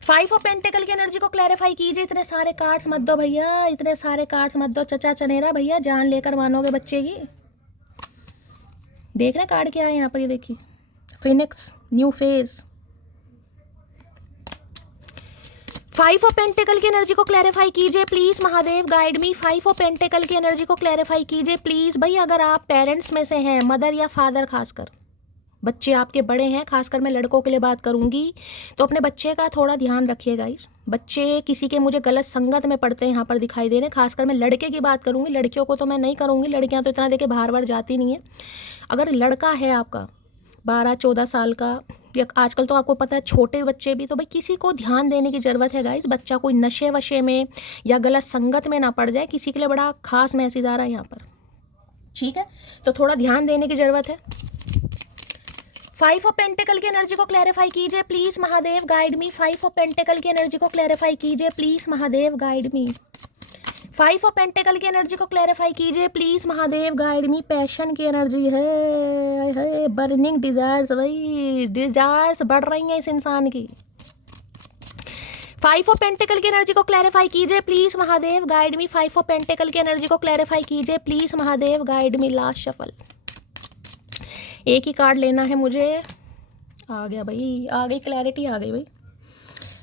5 ऑफ पेंटिकल की एनर्जी को क्लैरिफाई कीजिए। इतने सारे कार्ड्स मत दो भैया, इतने सारे कार्ड्स मत दो चचा चनेरा भैया, जान लेकर मानोगे बच्चे की। देख रहे हैं कार्ड क्या है यहाँ पर, ये देखिए, Phoenix, new phase. 5 of pentacle की एनर्जी को क्लैरिफाई कीजिए please Mahadev, guide me. 5 of pentacle की एनर्जी को क्लैरिफाई कीजिए प्लीज। भाई अगर आप पेरेंट्स में से हैं, मदर या फादर, खासकर बच्चे आपके बड़े हैं, खासकर मैं लड़कों के लिए बात करूंगी, तो अपने बच्चे का थोड़ा ध्यान रखिएगा। इस बच्चे किसी के मुझे गलत संगत में पड़ते हैं यहाँ पर दिखाई दे रहे हैं। खासकर मैं लड़के की बात करूंगी, लड़कियों को तो मैं नहीं करूंगी, लड़कियां तो इतना देखे बाहर बाहर जाती नहीं है। अगर लड़का है आपका 12-14 साल का, या आजकल तो आपको पता है छोटे बच्चे भी, तो भाई किसी को ध्यान देने की ज़रूरत है गाइस। बच्चा कोई नशे वशे में या गलत संगत में ना पड़ जाए, किसी के लिए बड़ा खास मैसेज आ रहा है यहाँ पर, ठीक है, तो थोड़ा ध्यान देने की ज़रूरत है। 5 ऑफ पेंटिकल की एनर्जी को क्लैरिफाई कीजिए please Mahadev, guide me. 5 of pentacle की एनर्जी को क्लैरिफाई कीजिए please Mahadev, guide me. 5 of pentacle की एनर्जी को क्लैरिफाई कीजिए please Mahadev, guide me. Passion की एनर्जी है, बर्निंग डिजायर्स, भाई डिजायर्स बढ़ रही हैं इस इंसान की। 5 ऑफ पेंटिकल की एनर्जी को क्लैरिफाई कीजिए please Mahadev, guide me. 5 of pentacle की एनर्जी को क्लैरिफाई कीजिए please Mahadev, guide me. Last shuffle, एक ही कार्ड लेना है मुझे। आ गया भाई, आ गई क्लैरिटी, आ गई भाई।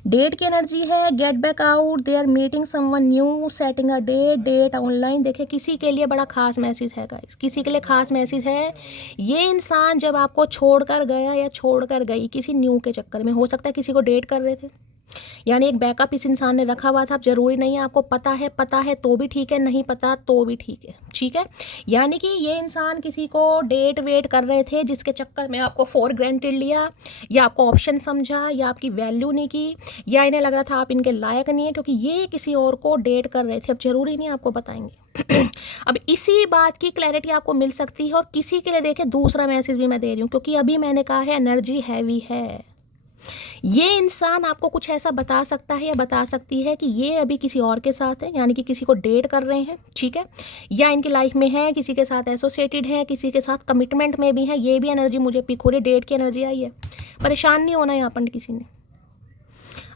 डेट की एनर्जी है, get back out, they are meeting someone new, setting a date, date online. देखिए किसी के लिए बड़ा खास मैसेज है गाइस, किसी के लिए खास मैसेज है। ये इंसान जब आपको छोड़कर गया या छोड़कर गई किसी न्यू के चक्कर में, हो सकता है किसी को डेट कर रहे थे, यानी एक बैकअप इस इंसान ने रखा हुआ था। अब जरूरी नहीं है आपको पता है तो भी ठीक है, नहीं पता तो भी ठीक है, ठीक है। यानी कि ये इंसान किसी को डेट वेट कर रहे थे, जिसके चक्कर में आपको फॉर ग्रांटेड लिया, या आपको ऑप्शन समझा, या आपकी वैल्यू नहीं की, या इन्हें लग रहा था आप इनके लायक नहीं है, क्योंकि ये किसी और को डेट कर रहे थे। अब जरूरी नहीं आपको बताएंगे। अब इसी बात की क्लैरिटी आपको मिल सकती है। और किसी के लिए देखें, दूसरा मैसेज भी मैं दे रही हूँ, क्योंकि अभी मैंने कहा है एनर्जी हैवी है। ये इंसान आपको कुछ ऐसा बता सकता है या बता सकती है कि ये अभी किसी और के साथ है, यानी कि किसी को डेट कर रहे हैं, ठीक है, या इनकी लाइफ में है, किसी के साथ एसोसिएटेड है, किसी के साथ कमिटमेंट में भी है। ये भी एनर्जी मुझे पिक हो रही है, डेट की एनर्जी आई है। परेशान नहीं होना यहाँ पर किसी ने।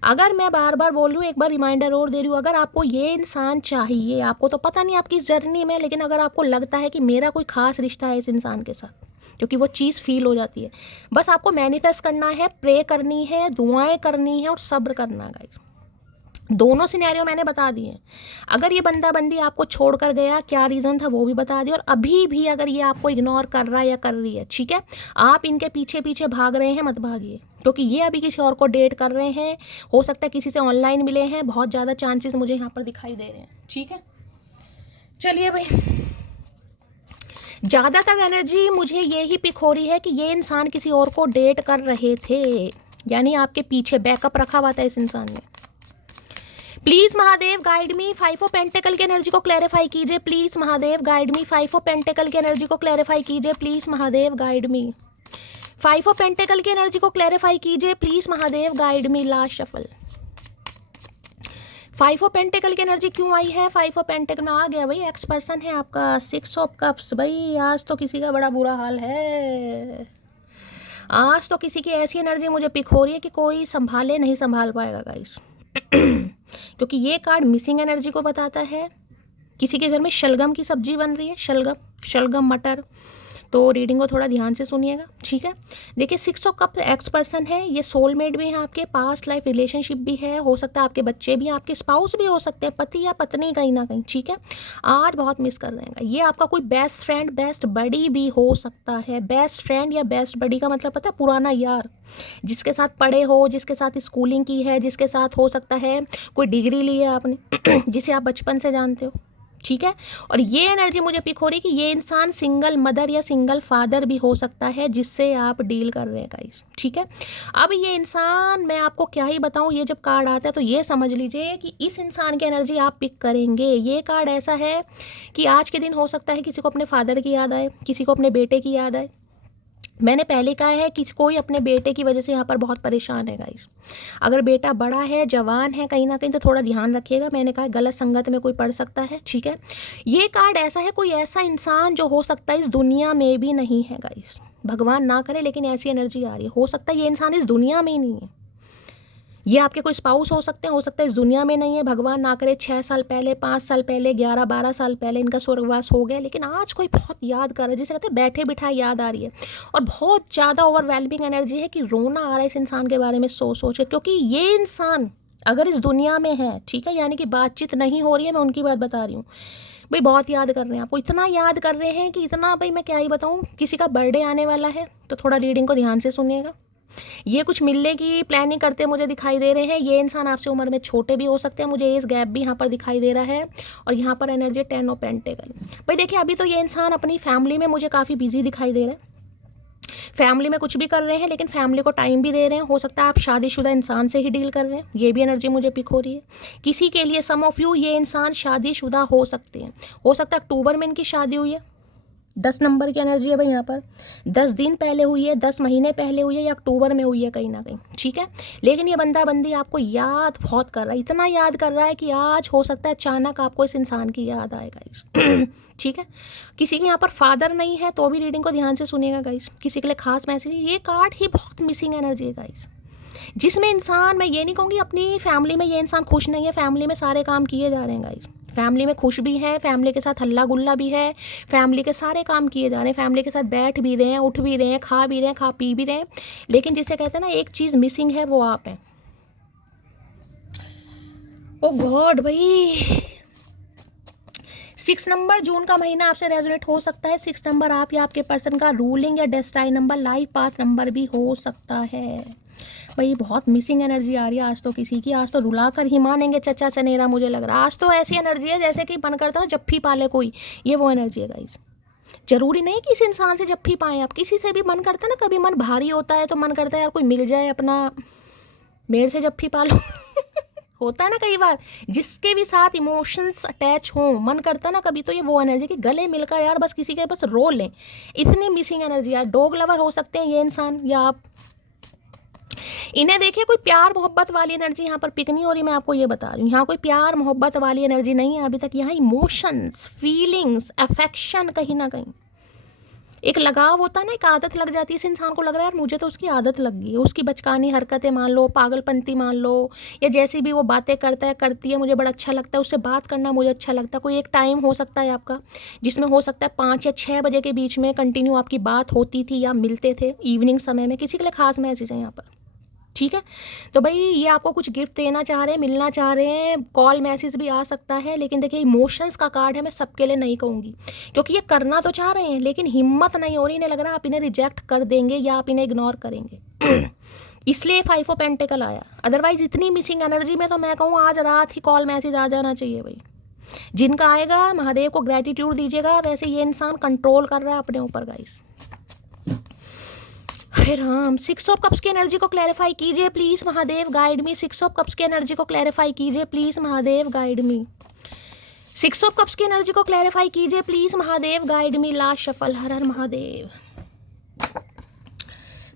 अगर मैं बार बार बोल रही हूँ, एक बार रिमाइंडर और दे रही हूँ, अगर आपको ये इंसान चाहिए, आपको तो पता नहीं आपकी जर्नी में, लेकिन अगर आपको लगता है कि मेरा कोई खास रिश्ता है इस इंसान के साथ, क्योंकि वो चीज़ फील हो जाती है, बस आपको मैनिफेस्ट करना है, प्रे करनी है, दुआएं करनी है और सब्र करना है गाइस। दोनों सिनेरियो मैंने बता दिए। अगर ये बंदा बंदी आपको छोड़कर गया, क्या रीज़न था वो भी बता दिया, और अभी भी अगर ये आपको इग्नोर कर रहा है या कर रही है, ठीक है, आप इनके पीछे पीछे भाग रहे हैं, मत भागिए, क्योंकि ये अभी किसी और को डेट कर रहे हैं। हो सकता है किसी से ऑनलाइन मिले हैं, बहुत ज़्यादा चांसेस मुझे यहाँ पर दिखाई दे रहे हैं, ठीक है। चलिए भाई, ज़्यादातर एनर्जी मुझे ये ही पिक हो रही है कि ये इंसान किसी और को डेट कर रहे थे, यानी आपके पीछे बैकअप रखा हुआ था इस इंसान ने। Please Mahadev guide me. 5 of pentacle की एनर्जी को क्लैरिफाई कीजिए please Mahadev, guide me. 5 of pentacle की एनर्जी को क्लैरिफाई कीजिए please Mahadev, guide me. 5 of pentacle की एनर्जी को क्लैरिफाई कीजिए please Mahadev, guide me. Last shuffle, five of pentacle की एनर्जी क्यों आई है? फाइव ऑफ पेंटिकल में आ गया भाई, एक्स पर्सन है आपका। सिक्स ऑफ कप्स, भाई आज तो किसी का बड़ा बुरा हाल है। आज तो किसी की ऐसी एनर्जी मुझे पिक हो रही है कि कोई संभाले नहीं संभाल पाएगा गाइस। क्योंकि ये कार्ड मिसिंग एनर्जी को बताता है। किसी के घर में शलगम की सब्जी बन रही है, शलगम मटर, तो रीडिंग को थोड़ा ध्यान से सुनिएगा, ठीक है। देखिए, six of cup x person है, ये सोलमेट भी है आपके, पास्ट लाइफ रिलेशनशिप भी है, हो सकता है आपके बच्चे भी, आपके स्पाउस भी हो सकते हैं, पति या पत्नी कहीं ना कहीं, ठीक है। आज बहुत मिस कर रहे हैं। ये आपका कोई बेस्ट फ्रेंड, बेस्ट बडी भी हो सकता है। बेस्ट फ्रेंड या बेस्ट बडी का मतलब पता है? पुराना यार, जिसके साथ पढ़े हो, जिसके साथ स्कूलिंग की है, जिसके साथ हो सकता है कोई डिग्री ली है आपने, जिसे आप बचपन से जानते हो, ठीक है। और ये एनर्जी मुझे पिक हो रही है कि ये इंसान सिंगल मदर या सिंगल फादर भी हो सकता है जिससे आप डील कर रहे हैं गाइस, ठीक है। अब ये इंसान, मैं आपको क्या ही बताऊं, ये जब कार्ड आता है तो ये समझ लीजिए कि इस इंसान की एनर्जी आप पिक करेंगे। ये कार्ड ऐसा है कि आज के दिन हो सकता है किसी को अपने फादर की याद आए, किसी को अपने बेटे की याद आए। मैंने पहले कहा है कि कोई अपने बेटे की वजह से यहाँ पर बहुत परेशान है गाइस। अगर बेटा बड़ा है, जवान है कहीं ना कहीं, तो थोड़ा ध्यान रखिएगा। मैंने कहा गलत संगत में कोई पड़ सकता है, ठीक है। ये कार्ड ऐसा है, कोई ऐसा इंसान जो हो सकता है इस दुनिया में भी नहीं है गाइस, भगवान ना करे, लेकिन ऐसी एनर्जी आ रही है। हो सकता है ये इंसान इस दुनिया में ही नहीं है। ये आपके कोई स्पाउस हो सकते हैं, हो सकता है इस दुनिया में नहीं है, भगवान ना करे 6 साल पहले, 5 साल पहले, 11-12 साल पहले इनका स्वर्गवास हो गया, लेकिन आज कोई बहुत याद कर रहा है, जिसे कहते हैं बैठे बिठाए याद आ रही है। और बहुत ज़्यादा ओवरवेलमिंग एनर्जी है कि रोना आ रहा है इस इंसान के बारे में सोच के, क्योंकि ये इंसान अगर इस दुनिया में है, ठीक है, यानी कि बातचीत नहीं हो रही है, मैं उनकी बात बता रही हूँ भाई, बहुत याद कर रहे हैं आपको, इतना याद कर रहे हैं कि इतना, भाई मैं क्या ही बताऊँ। किसी का बर्थडे आने वाला है तो थोड़ा रीडिंग को ध्यान से सुनिएगा। ये कुछ मिलने की प्लानिंग करते मुझे दिखाई दे रहे हैं। ये इंसान आपसे उम्र में छोटे भी हो सकते हैं, मुझे एज गैप भी यहाँ पर दिखाई दे रहा है। और यहाँ पर एनर्जी 10 ऑफ पेंटिकल। भाई देखिए, अभी तो ये इंसान अपनी फैमिली में मुझे काफ़ी बिजी दिखाई दे रहा है। फैमिली में कुछ भी कर रहे हैं, लेकिन फैमिली को टाइम भी दे रहे हैं। हो सकता है आप शादीशुदा इंसान से ही डील कर रहे हैं, ये भी एनर्जी मुझे पिक हो रही है। किसी के लिए, सम ऑफ यू, ये इंसान शादीशुदा हो सकते हैं। हो सकता है अक्टूबर में इनकी शादी हुई है, 10 नंबर की एनर्जी है भाई यहाँ पर। 10 दिन पहले हुई है, 10 महीने पहले हुई है, या अक्टूबर में हुई है कहीं ना कहीं, ठीक है। लेकिन ये बंदा बंदी आपको याद बहुत कर रहा है, इतना याद कर रहा है कि आज हो सकता है अचानक आपको इस इंसान की याद आए गाइस। ठीक है। किसी के यहाँ पर फादर नहीं है तो भी रीडिंग को ध्यान से सुनिएगा गाइस। किसी के लिए खास मैसेज, ये कार्ड ही बहुत मिसिंग एनर्जी है गाइस, जिसमें इंसान, मैं ये नहीं कहूँगी अपनी फैमिली में ये इंसान खुश नहीं है, फैमिली में सारे काम किए जा रहे हैं गाइस, फैमिली में खुश भी है, फैमिली के साथ हल्ला गुल्ला भी है, फैमिली के सारे काम किए जा रहे हैं, फैमिली के साथ बैठ भी रहे हैं, उठ भी रहे हैं, खा भी रहे हैं, खा पी भी रहे हैं, लेकिन जिसे कहते हैं ना एक चीज़ मिसिंग है, वो आप हैं। ओ गॉड भाई, 6 नंबर, जून का महीना आपसे रेजोनेट हो सकता है। 6 नंबर आप या आपके पर्सन का रूलिंग या destined number, life path number भी हो सकता है। भाई बहुत मिसिंग एनर्जी आ रही है आज तो किसी की, आज तो रुला कर ही मानेंगे चचा चनेरा, मुझे लग रहा है आज तो ऐसी एनर्जी है जैसे कि मन करता है ना जप्फी पाले कोई, ये वो एनर्जी है गाइस। जरूरी नहीं कि इस इंसान से जप्फी पाएं आप, किसी से भी मन करता है ना, कभी मन भारी होता है तो मन करता है यार कोई मिल जाए अपना, मेरे से जप्फी पालो। होता है ना कई बार, जिसके भी साथ इमोशंस अटैच हों, मन करता है ना कभी, तो ये वो एनर्जी कि गले मिलकर यार बस किसी के बस रो लें, इतनी मिसिंग एनर्जी। यार डॉग लवर हो सकते हैं ये इंसान या आप, इन्हें देखिए कोई प्यार मोहब्बत वाली एनर्जी यहाँ पर पिक नहीं हो रही, मैं आपको ये बता रही हूँ। यहाँ कोई प्यार मोहब्बत वाली एनर्जी नहीं है अभी तक, यहाँ इमोशंस, फीलिंग्स, अफेक्शन, कहीं ना कहीं एक लगाव होता है ना, एक आदत लग जाती है। इस इंसान को लग रहा है यार मुझे तो उसकी आदत लग गई है, उसकी बचकानी हरकतें मान लो, पागलपंती मान लो, या जैसी भी वो बातें करता है करती है, मुझे बड़ा अच्छा लगता है, उससे बात करना मुझे अच्छा लगता है। कोई एक टाइम हो सकता है आपका जिसमें हो सकता है 5 या 6 बजे के बीच में कंटिन्यू आपकी बात होती थी या मिलते थे इवनिंग समय में। किसी के लिए खास मैसेज है यहाँ पर, ठीक है। तो भाई ये आपको कुछ गिफ्ट देना चाह रहे हैं, मिलना चाह रहे हैं, कॉल मैसेज भी आ सकता है, लेकिन देखिए इमोशंस का कार्ड है, मैं सबके लिए नहीं कहूँगी, क्योंकि ये करना तो चाह रहे हैं लेकिन हिम्मत नहीं हो रही, इन्हें लग रहा है आप इन्हें रिजेक्ट कर देंगे या आप इन्हें इग्नोर करेंगे। इसलिए 5 ऑफ पेंटिकल आया। अदरवाइज इतनी मिसिंग एनर्जी में तो मैं कहूँ आज रात ही कॉल मैसेज आ जाना चाहिए भाई। जिनका आएगा महादेव को ग्रेटिट्यूड दीजिएगा। वैसे ये इंसान कंट्रोल कर रहा है अपने ऊपर गाइस। हे राम, 6 ऑफ कप्स की एनर्जी को क्लैरिफाई कीजिए please Mahadev, guide me. 6 of cups की एनर्जी को क्लैरिफाई कीजिए please Mahadev, guide me. 6 of cups की एनर्जी को क्लैरिफाई कीजिए please Mahadev, guide me. Last shuffle, हर हर Mahadev.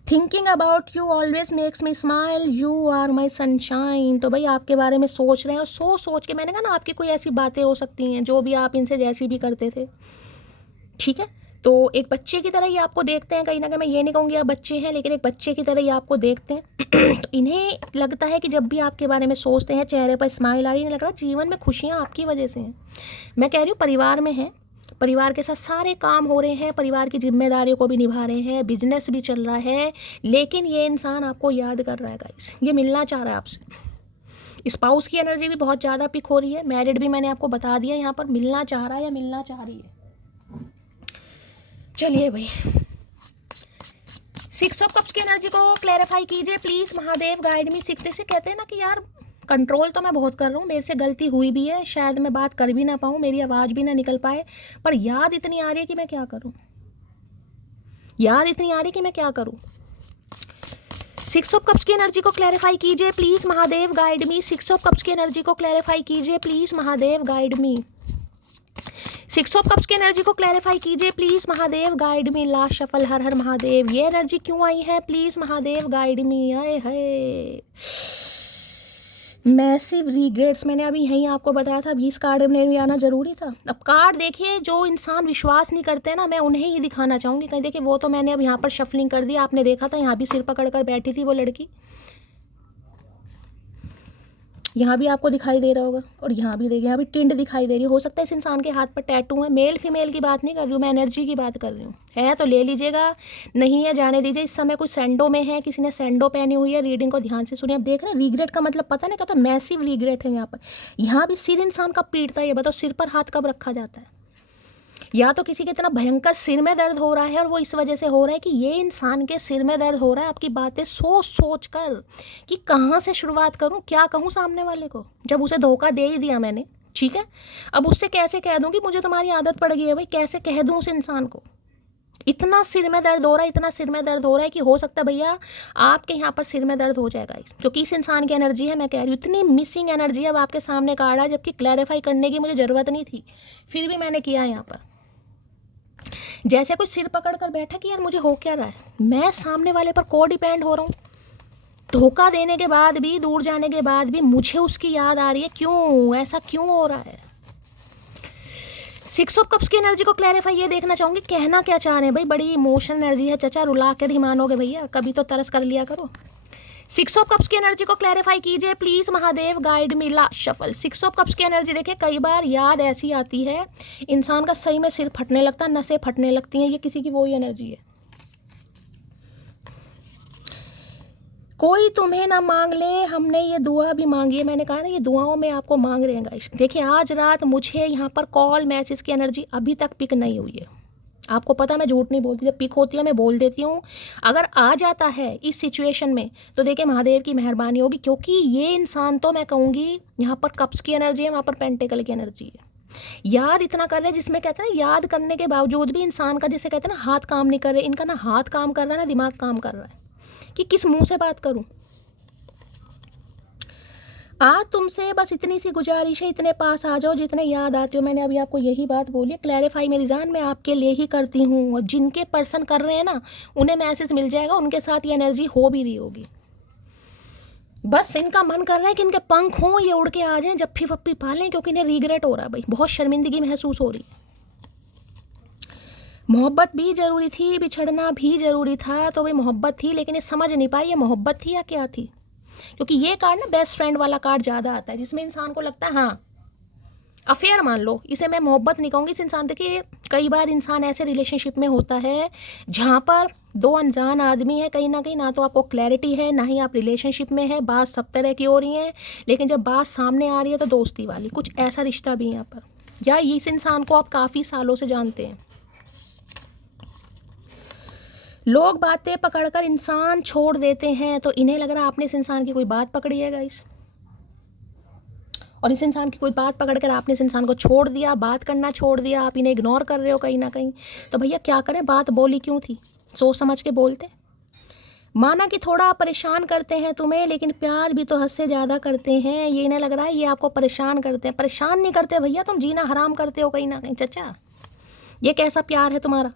Thinking about you always makes me smile, you are my sunshine. तो भाई आपके बारे में सोच रहे हैं और सोच सोच के, मैंने कहा ना आपकी कोई ऐसी बातें हो सकती हैं जो भी आप इनसे जैसी भी करते थे, ठीक है। तो एक बच्चे की तरह ही आपको देखते हैं कहीं ना कहीं, मैं ये नहीं कहूँगी आप बच्चे हैं, लेकिन एक बच्चे की तरह ही आपको देखते हैं। तो इन्हें लगता है कि जब भी आपके बारे में सोचते हैं चेहरे पर स्माइल आ रही है, नहीं लग रहा जीवन में खुशियाँ आपकी वजह से हैं। मैं कह रही हूँ परिवार में है, परिवार के साथ सारे काम हो रहे हैं, परिवार की जिम्मेदारियों को भी निभा रहे हैं, बिजनेस भी चल रहा है, लेकिन ये इंसान आपको याद कर रहा है गाइस, ये मिलना चाह रहा है आपसे। स्पाउस की एनर्जी भी बहुत ज़्यादा पिक हो रही है, मैरिड भी मैंने आपको बता दिया, यहाँ पर मिलना चाह रहा है या मिलना चाह रही है। चलिए भाई, 6 ऑफ कप्स की एनर्जी को क्लैरिफाई कीजिए प्लीज़, महादेव गाइड मी। 6 से कहते हैं ना कि यार कंट्रोल तो मैं बहुत कर रहा हूँ, मेरे से गलती हुई भी है, शायद मैं बात कर भी ना पाऊँ, मेरी आवाज़ भी ना निकल पाए, पर याद इतनी आ रही है कि मैं क्या करूँ, याद इतनी आ रही है कि मैं क्या करूँ। 6 ऑफ कप्स की एनर्जी को क्लैरिफाई कीजिए please, Mahadev guide me. 6 of cups की एनर्जी को क्लैरिफाई कीजिए please, Mahadev guide me. 6 of cups की एनर्जी को क्लैरिफाई कीजिए please, Mahadev guide me. Last shuffle, हर हर महादेव। ये एनर्जी क्यों आई है प्लीज़, महादेव गाइड मी। आए हाय, मैसिव रिग्रेट्स, मैंने अभी यहीं आपको बताया था, 20 कार्ड में भी आना जरूरी था। अब कार्ड देखिए, जो इंसान विश्वास नहीं करते ना, मैं उन्हें ही दिखाना चाहूँगी। कहीं देखिए, वो तो मैंने अब यहाँ पर शफलिंग कर दी, आपने देखा था यहाँ भी सिर पकड़ कर बैठी थी वो लड़की, यहाँ भी आपको दिखाई दे रहा होगा, और यहाँ भी देखिए, यहाँ भी टिंड दिखाई दे रही है। हो सकता है इस इंसान के हाथ पर टैटू है। मेल फीमेल की बात नहीं कर रही हूँ मैं, एनर्जी की बात कर रही हूँ। है तो ले लीजिएगा, नहीं है जाने दीजिए। इस समय कुछ सैंडो में है, किसी ने सैंडो पहनी हुई है। रीडिंग को ध्यान से सुनिए। अब देख रहे हैं रीग्रेट का मतलब पता नहीं, कहता मैसिव रीग्रेट है यहाँ पर। यहाँ भी सिर इंसान कब पीटता है ये बताओ, सिर पर हाथ कब रखा जाता है? या तो किसी के इतना भयंकर सिर में दर्द हो रहा है, और वो इस वजह से हो रहा है कि ये इंसान के सिर में दर्द हो रहा है आपकी बातें सोच सोच कर, कि कहाँ से शुरुआत करूँ, क्या कहूँ सामने वाले को, जब उसे धोखा दे ही दिया मैंने, ठीक है। अब उससे कैसे कह दूँ कि मुझे तुम्हारी आदत पड़ गई है भाई, कैसे कह दूँ उस इंसान को? इतना सिर में दर्द हो रहा है, इतना सिर में दर्द हो रहा है कि हो सकता है भैया आपके यहाँ पर सिर में दर्द हो जाएगा, क्योंकि इस इंसान की एनर्जी है। मैं कह रही हूँ इतनी मिसिंग एनर्जी अब आपके सामने कार्ड है, जबकि क्लैरिफाई करने की मुझे ज़रूरत नहीं थी, फिर भी मैंने किया यहाँ पर। जैसे कोई सिर पकड़ कर बैठा कि यार मुझे हो क्या रहा है, मैं सामने वाले पर को डिपेंड हो रहा हूँ। धोखा देने के बाद भी, दूर जाने के बाद भी मुझे उसकी याद आ रही है, क्यों ऐसा क्यों हो रहा है? 6 ऑफ कप्स की एनर्जी को क्लैरिफाई ये देखना चाहूँगी, कहना क्या चाह रहे हैं भाई। बड़ी इमोशनल एनर्जी है चचा, रुला कर ही मानोगे भैया, कभी तो तरस कर लिया करो। 6 ऑफ कप्स की एनर्जी को क्लैरिफाई कीजिए please, Mahadev guide me. Last shuffle, 6 of cups की एनर्जी देखिए, कई बार याद ऐसी आती है इंसान का सही में सिर फटने लगता है, नसें फटने लगती हैं, ये किसी की वही एनर्जी है। कोई तुम्हें ना मांग ले, हमने ये दुआ भी मांगी है। मैंने कहा ना ये दुआओं में आपको मांग रहे हैं गाइस। देखिए आज रात मुझे यहाँ पर कॉल मैसेज की एनर्जी अभी तक पिक नहीं हुई है। आपको पता मैं झूठ नहीं बोलती, जब पिक होती है मैं बोल देती हूँ। अगर आ जाता है इस सिचुएशन में तो देखिए महादेव की मेहरबानी होगी, क्योंकि ये इंसान तो मैं कहूँगी यहाँ पर कप्स की एनर्जी है, वहाँ पर पेंटिकल की एनर्जी है। याद इतना कर रहे हैं, जिसमें कहते हैं ना याद करने के बावजूद भी इंसान का, जिसे कहते हैं ना हाथ काम नहीं कर रहे, इनका ना हाथ काम कर रहा है ना दिमाग काम कर रहा है कि किस मुंह से बात करूं। आज तुमसे बस इतनी सी गुजारिश है, इतने पास आ जाओ जितने याद आते हो। मैंने अभी आपको यही बात बोली, क्लैरिफाई मेरी जान मैं आपके लिए ही करती हूँ। अब जिनके पर्सन कर रहे हैं ना उन्हें मैसेज मिल जाएगा, उनके साथ ये एनर्जी हो भी रही होगी। बस इनका मन कर रहा है कि इनके पंख हों, ये उड़ के आ जाएं, जप्फी फप्पी पालें, क्योंकि इन्हें रिग्रेट हो रहा है भाई, बहुत शर्मिंदगी महसूस हो रही है। मोहब्बत भी ज़रूरी थी, बिछड़ना भी ज़रूरी था, तो भाई मोहब्बत थी, लेकिन ये समझ नहीं पाई ये मोहब्बत थी या क्या थी। क्योंकि ये कार्ड ना बेस्ट फ्रेंड वाला कार्ड ज़्यादा आता है, जिसमें इंसान को लगता है हाँ अफेयर मान लो, इसे मैं मोहब्बत नहीं कहूँगी। इस इंसान देखिए कई बार इंसान ऐसे रिलेशनशिप में होता है जहाँ पर दो अनजान आदमी है, कहीं ना तो आपको क्लैरिटी है, ना ही आप रिलेशनशिप में है, बात सब तरह की हो रही है, लेकिन जब बात सामने आ रही है तो दोस्ती वाली, कुछ ऐसा रिश्ता भी है यहाँ पर, या इस इंसान को आप काफ़ी सालों से जानते हैं। लोग बातें पकड़कर इंसान छोड़ देते हैं, तो इन्हें लग रहा है आपने इस इंसान की कोई बात पकड़ी है गाइस, और इस इंसान की कोई बात पकड़कर आपने इस इंसान को छोड़ दिया, बात करना छोड़ दिया, आप इन्हें इग्नोर कर रहे हो कहीं ना कहीं। तो भैया क्या करें, बात बोली क्यों थी, सोच समझ के बोलते। माना कि थोड़ा परेशान करते हैं तुम्हें, लेकिन प्यार भी तो हद से ज़्यादा करते हैं। ये इन्हें लग रहा है ये आपको परेशान करते हैं। परेशान नहीं करते भैया, तुम जीना हराम करते हो कहीं ना कहीं चचा। ये कैसा प्यार है तुम्हारा?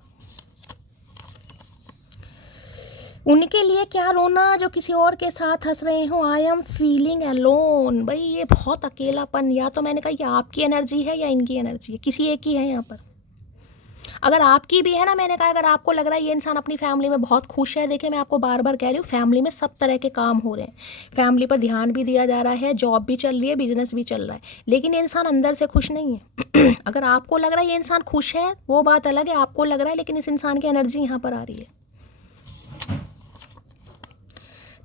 उनके लिए क्या रोना जो किसी और के साथ हंस रहे हो। I am feeling alone. भाई ये बहुत अकेलापन, या तो मैंने कहा ये आपकी एनर्जी है या इनकी एनर्जी है, किसी एक ही है यहाँ पर। अगर आपकी भी है ना, मैंने कहा अगर आपको लग रहा है ये इंसान अपनी फैमिली में बहुत खुश है, देखिए मैं आपको बार बार कह रही हूँ, फैमिली में सब तरह के काम हो रहे हैं, फैमिली पर ध्यान भी दिया जा रहा है, जॉब भी चल रही है, बिजनेस भी चल रहा है, लेकिन ये इंसान अंदर से खुश नहीं है। अगर आपको लग रहा है ये इंसान खुश है वो बात अलग है, आपको लग रहा है, लेकिन इस इंसान की एनर्जी यहाँ पर आ रही है।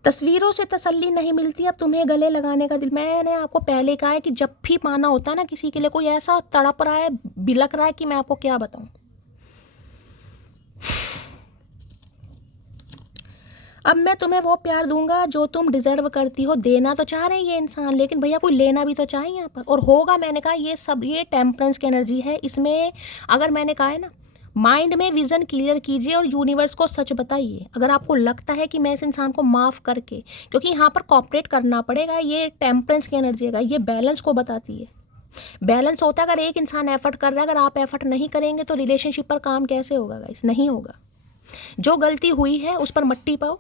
तस्वीरों से तसल्ली नहीं मिलती, अब तुम्हें गले लगाने का दिल। मैंने आपको पहले कहा है कि जब भी पाना होता है ना किसी के लिए, कोई ऐसा तड़प रहा है, बिलक रहा है कि मैं आपको क्या बताऊं। अब मैं तुम्हें वो प्यार दूंगा जो तुम डिजर्व करती हो। देना तो चाह रहे हैं ये इंसान, लेकिन भैया कोई लेना भी तो चाहिए यहाँ पर, और होगा। मैंने कहा ये सब ये टेम्परेंस की एनर्जी है इसमें। अगर मैंने कहा है ना, माइंड में विजन क्लियर कीजिए और यूनिवर्स को सच बताइए। अगर आपको लगता है कि मैं इस इंसान को माफ़ करके, क्योंकि यहाँ पर कॉपरेट करना पड़ेगा, ये टेम्परेंस की एनर्जी है, ये बैलेंस को बताती है। बैलेंस होता है अगर एक इंसान एफर्ट कर रहा है, अगर आप एफर्ट नहीं करेंगे तो रिलेशनशिप पर काम कैसे होगा गाइस, नहीं होगा। जो गलती हुई है उस पर मट्टी पाओ।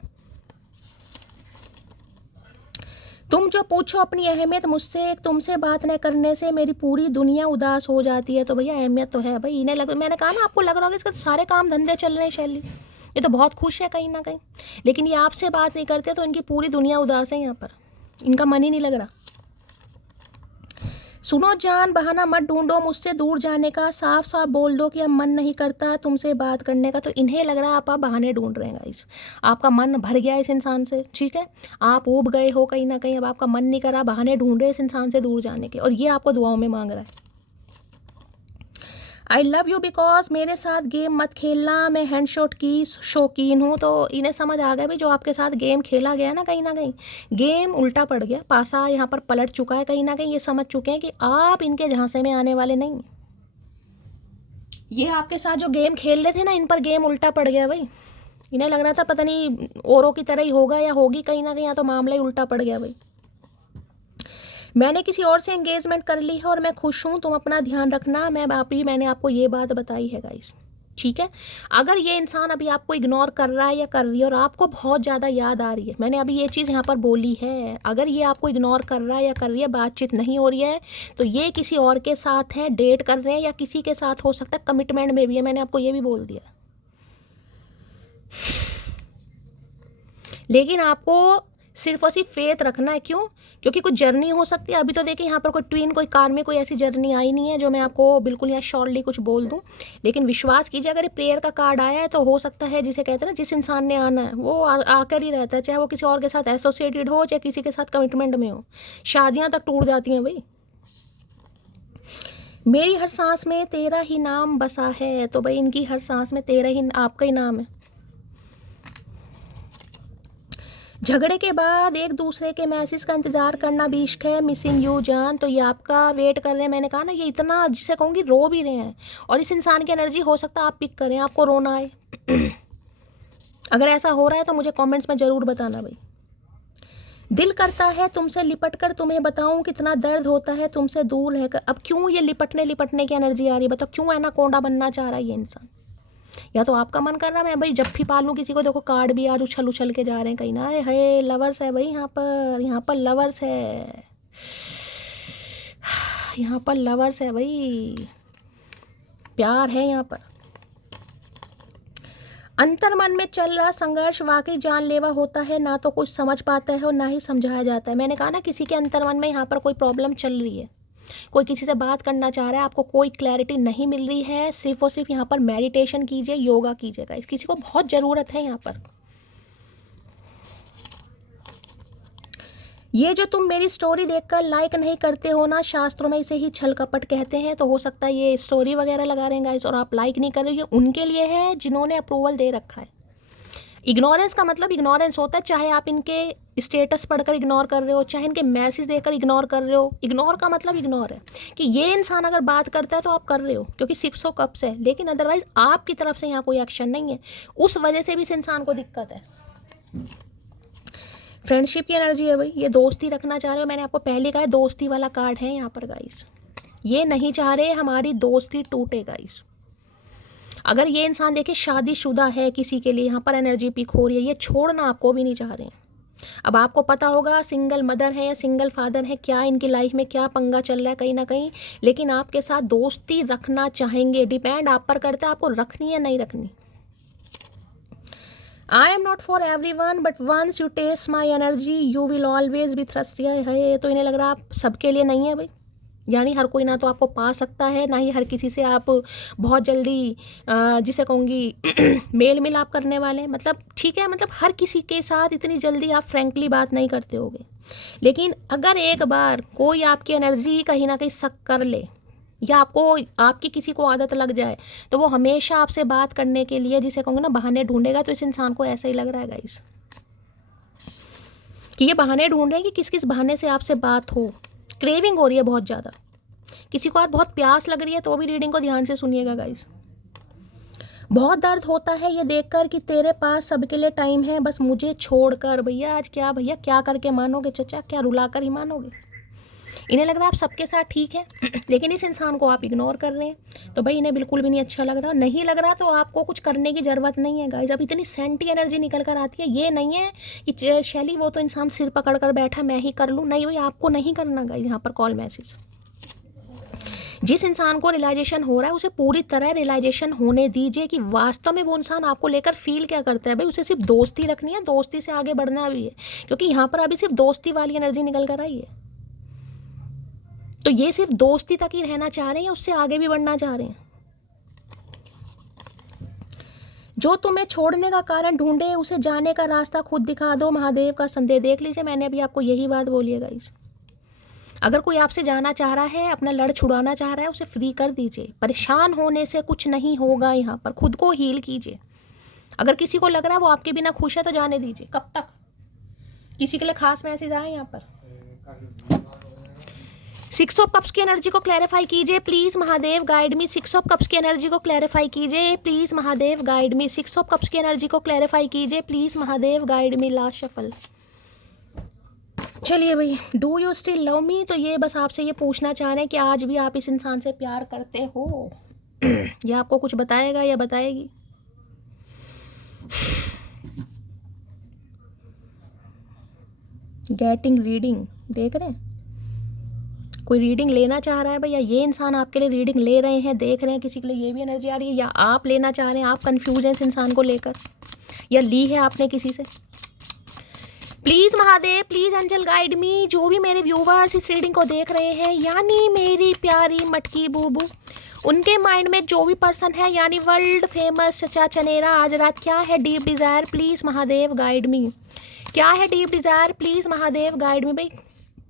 तुम जो पूछो अपनी अहमियत मुझसे, तुमसे बात न करने से मेरी पूरी दुनिया उदास हो जाती है। तो भैया अहमियत तो है भाई, इन्हें मैंने कहा ना, आपको लग रहा होगा इसके सारे काम धंधे चल रहे हैं शैली, ये तो बहुत खुश है कहीं ना कहीं, लेकिन ये आपसे बात नहीं करते तो इनकी पूरी दुनिया उदास है यहाँ पर, इनका मन ही नहीं लग रहा। सुनो जान, बहाना मत ढूंढो मुझसे दूर जाने का, साफ साफ बोल दो कि अब मन नहीं करता तुमसे बात करने का। तो इन्हें लग रहा है आप बहाने ढूंढ रहे हैं गाइस, आपका मन भर गया इस इंसान से, ठीक है, आप ऊब गए हो कहीं ना कहीं, अब आपका मन नहीं करा, बहाने ढूंढ रहे इस इंसान से दूर जाने के, और ये आपको दुआओं में मांग रहा है। आई लव यू बिकॉज मेरे साथ गेम मत खेलना, मैं हैंडशॉट की शौकीन हूँ। तो इन्हें समझ आ गया भाई, जो आपके साथ गेम खेला गया ना कहीं गेम उल्टा पड़ गया, पासा यहाँ पर पलट चुका है कहीं ना कहीं। ये समझ चुके हैं कि आप इनके झांसे में आने वाले नहीं। ये आपके साथ जो गेम खेल रहे थे ना, इन पर गेम उल्टा पड़ गया भाई। इन्हें लग रहा था पता नहीं औरों की तरह ही होगा या होगी कहीं ना कहीं, यहाँ तो मामला ही उल्टा पड़ गया भाई। मैंने किसी और से एंगेजमेंट कर ली है और मैं खुश हूँ, तुम अपना ध्यान रखना। मैंने आपको ये बात बताई है गाइस, ठीक है। अगर ये इंसान अभी आपको इग्नोर कर रहा है या कर रही है और आपको बहुत ज़्यादा याद आ रही है, मैंने अभी ये चीज़ यहाँ पर बोली है, अगर ये आपको इग्नोर कर रहा है या कर रही है, बातचीत नहीं हो रही है, तो ये किसी और के साथ है, डेट कर रहे हैं, या किसी के साथ हो सकता है कमिटमेंट में भी है। मैंने आपको ये भी बोल दिया, लेकिन आपको सिर्फ और सिर्फ फेथ रखना है। क्यों? क्योंकि कुछ जर्नी हो सकती है। अभी तो देखिए यहाँ पर कोई ट्विन, कोई कार में कोई ऐसी जर्नी आई नहीं है जो मैं आपको बिल्कुल यहाँ श्योरली कुछ बोल दूँ, लेकिन विश्वास कीजिए अगर ये प्लेयर का कार्ड आया है तो हो सकता है, जिसे कहते हैं ना, जिस इंसान ने आना है वो आकर ही रहता है, चाहे वो किसी और के साथ एसोसिएटेड हो, चाहे किसी के साथ कमिटमेंट में हो। शादियाँ तक टूट जाती हैं भाई। मेरी हर सांस में तेरा ही नाम बसा है, तो भाई इनकी हर सांस में तेरा ही, आपका ही नाम है। झगड़े के बाद एक दूसरे के मैसेज का इंतज़ार करना भी इश्क है, मिसिंग यू जान। तो ये आपका वेट कर रहे हैं। मैंने कहा ना, ये इतना, जिसे कहूँगी, रो भी रहे हैं, और इस इंसान की एनर्जी हो सकता है आप पिक करें, आपको रोना आए। अगर ऐसा हो रहा है तो मुझे कमेंट्स में ज़रूर बताना भाई। दिल करता है तुमसे लिपट कर तुम्हें बताऊं कितना दर्द होता है तुमसे दूर रहकर। अब क्यों ये लिपटने की एनर्जी आ रही है, बताओ क्यों एनाकोंडा बनना चाह रहा है ये इंसान? या तो आपका मन कर रहा है मैं भाई जब भी पालूं किसी को, देखो कार्ड भी आज उछल उछल के जा रहे हैं कहीं ना, है लवर्स है भाई, यहाँ पर लवर्स है, यहाँ पर लवर्स है भाई, प्यार है यहाँ पर। अंतर मन में चल रहा संघर्ष वाकई जानलेवा होता है, ना तो कुछ समझ पाता है और ना ही समझाया जाता है। मैंने कहा ना, किसी के अंतर मन में यहाँ पर कोई प्रॉब्लम चल रही है, कोई किसी से बात करना चाह रहा है, आपको कोई क्लैरिटी नहीं मिल रही है। सिर्फ और सिर्फ यहाँ पर मेडिटेशन कीजिए, योगा कीजिएगा, इस किसी को बहुत ज़रूरत है यहाँ पर। ये जो तुम मेरी स्टोरी देखकर लाइक नहीं करते हो ना, शास्त्रों में इसे ही छल कपट कहते हैं। तो हो सकता है ये स्टोरी वगैरह लगा रहे हैं गाइस और आप लाइक नहीं कर रहे हो, ये उनके लिए है जिन्होंने अप्रूवल दे रखा है। इग्नोरेंस का मतलब इग्नोरेंस होता है, चाहे आप इनके स्टेटस पढ़कर इग्नोर कर रहे हो, चाहे इनके मैसेज देकर इग्नोर कर रहे हो। इग्नोर का मतलब इग्नोर है कि ये इंसान अगर बात करता है तो आप कर रहे हो क्योंकि 6 ऑफ कप्स है, लेकिन अदरवाइज आपकी तरफ से यहाँ कोई एक्शन नहीं है, उस वजह से भी इस इंसान को दिक्कत है। फ्रेंडशिप की एनर्जी है भाई, ये दोस्ती रखना चाह रहे हो। मैंने आपको पहले कहा है दोस्ती वाला कार्ड है यहाँ पर गाइस, ये नहीं चाह रहे हमारी दोस्ती टूटे गाइस। अगर ये इंसान देखिए शादीशुदा है, किसी के लिए यहाँ पर एनर्जी पिक हो रही है, ये छोड़ना आपको भी नहीं चाह रहे हैं। अब आपको पता होगा सिंगल मदर है या सिंगल फादर है, क्या इनकी लाइफ में क्या पंगा चल रहा है कहीं ना कहीं, लेकिन आपके साथ दोस्ती रखना चाहेंगे। डिपेंड आप पर करता है आपको रखनी है नहीं रखनी। I am not for every one but once you taste my energy you will always be thirsty है। तो इन्हें लग रहा है आप सबके लिए नहीं है भाई, यानी हर कोई ना तो आपको पा सकता है, ना ही हर किसी से आप बहुत जल्दी जिसे कहूँगी मेल मिलाप करने वाले हैं। मतलब ठीक है, मतलब हर किसी के साथ इतनी जल्दी आप फ्रैंकली बात नहीं करते होगे, लेकिन अगर एक बार कोई आपकी एनर्जी कहीं ना कहीं शक कर ले या आपको आपकी किसी को आदत लग जाए, तो वो हमेशा आपसे बात करने के लिए जिसे कहूँगा ना बहाने ढूंढेगा। तो इस इंसान को ऐसा ही लग रहा है गाइस कि ये बहाने ढूंढ रहे हैं कि किस किस बहाने से आपसे बात हो। क्रेविंग हो रही है बहुत ज़्यादा, किसी को आज बहुत प्यास लग रही है, तो भी रीडिंग को ध्यान से सुनिएगा गाइस। बहुत दर्द होता है ये देखकर कि तेरे पास सबके लिए टाइम है बस मुझे छोड़कर। भैया आज क्या, भैया क्या करके मानोगे चचा, क्या रुला कर ही मानोगे। इन्हें लग रहा है आप सबके साथ ठीक है, लेकिन इस इंसान को आप इग्नोर कर रहे हैं, तो भाई इन्हें बिल्कुल भी नहीं अच्छा लग रहा। नहीं लग रहा तो आपको कुछ करने की ज़रूरत नहीं है गाइस। अब इतनी सेंटी एनर्जी निकल कर आती है, ये नहीं है कि शैली वो तो इंसान सिर पकड़ कर बैठा मैं ही कर लूँ, नहीं भाई आपको नहीं करना गाइस। यहाँ पर कॉल मैसेज जिस इंसान को रियलाइजेशन हो रहा है उसे पूरी तरह रियलाइजेशन होने दीजिए कि वास्तव में वो इंसान आपको लेकर फील क्या करता है। भाई उसे सिर्फ दोस्ती रखनी है, दोस्ती से आगे बढ़ना भी है, क्योंकि यहाँ पर अभी सिर्फ दोस्ती वाली एनर्जी निकल कर आई है। तो ये सिर्फ दोस्ती तक ही रहना चाह रहे हैं या उससे आगे भी बढ़ना चाह रहे हैं। जो तुम्हें छोड़ने का कारण ढूंढे उसे जाने का रास्ता खुद दिखा दो। महादेव का संदेश देख लीजिए, मैंने अभी आपको यही बात बोली है गाइस। अगर कोई आपसे जाना चाह रहा है, अपना लड़ छुड़ाना चाह रहा है, उसे फ्री कर दीजिए। परेशान होने से कुछ नहीं होगा, यहाँ पर खुद को हील कीजिए। अगर किसी को लग रहा है वो आपके बिना खुश है तो जाने दीजिए। कब तक? किसी के लिए खास मैसेज आए यहाँ पर। 6 ऑफ कप्स की एनर्जी को क्लैरिफाई कीजिए please Mahadev guide me. 6 of cups की एनर्जी को क्लैरिफाई कीजिए please Mahadev guide me. 6 of cups की एनर्जी को क्लैरिफाई कीजिए please Mahadev guide me. Last shuffle. चलिए भाई, do you still love me. तो ये बस आपसे ये पूछना चाह रहे हैं कि आज भी आप इस इंसान से प्यार करते हो। ये आपको कुछ बताएगा या बताएगी। गेटिंग रीडिंग देख रहे हैं, कोई रीडिंग लेना चाह रहा है भैया, ये इंसान आपके लिए रीडिंग ले रहे हैं, देख रहे हैं किसी के लिए ये भी एनर्जी आ रही है, या आप लेना चाह रहे हैं, आप कंफ्यूज हैं इस इंसान को लेकर, या ली है आपने किसी से। Please Mahadev, please angel guide me. जो भी मेरे व्यूवर्स इस रीडिंग को देख रहे हैं, यानी मेरी प्यारी मटकी बूबू, उनके माइंड में जो भी पर्सन है, यानी वर्ल्ड फेमस चचा चनेरा, आज रात क्या है deep Dzire please Mahadev guide मी। क्या है deep Dzire please Mahadev guide मी। भाई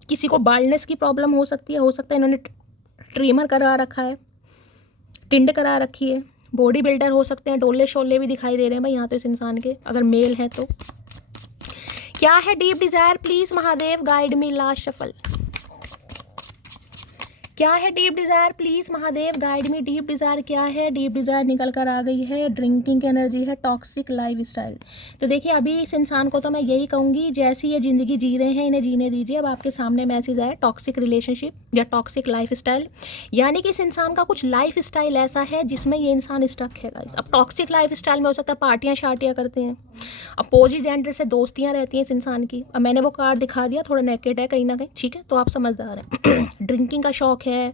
किसी को बाल्डनेस की प्रॉब्लम हो सकती है, हो सकता है इन्होंने ट्रिमर करा रखा है, टिंड करा रखी है, बॉडी बिल्डर हो सकते हैं, डोले शोले भी दिखाई दे रहे हैं भाई यहाँ तो इस इंसान के, अगर मेल है तो। क्या है deep Dzire please Mahadev guide me. Last shuffle. क्या है deep Dzire please Mahadev guide me. Deep Dzire क्या है? डीप डिजायर निकल कर आ गई है, ड्रिंकिंग की एनर्जी है, टॉक्सिक लाइफ स्टाइल। तो देखिए अभी इस इंसान को तो मैं यही कहूँगी, जैसी ये ज़िंदगी जी रहे हैं इन्हें जीने दीजिए। अब आपके सामने मैसेज आया टॉक्सिक रिलेशनशिप या टॉक्सिक लाइफ स्टाइल, यानी कि इस इंसान का कुछ लाइफ स्टाइल ऐसा है जिसमें ये इंसान स्टक है गाइस। अब टॉक्सिक लाइफ स्टाइल में हो सकता है पार्टियाँ शार्टियाँ करते हैं, अपोजिट जेंडर से दोस्तियाँ रहती हैं इस इंसान की। अब मैंने वो कार्ड दिखा दिया, थोड़ा नेकेड है कहीं ना कहीं, ठीक है, तो आप समझदार हैं। ड्रिंकिंग का शौक है,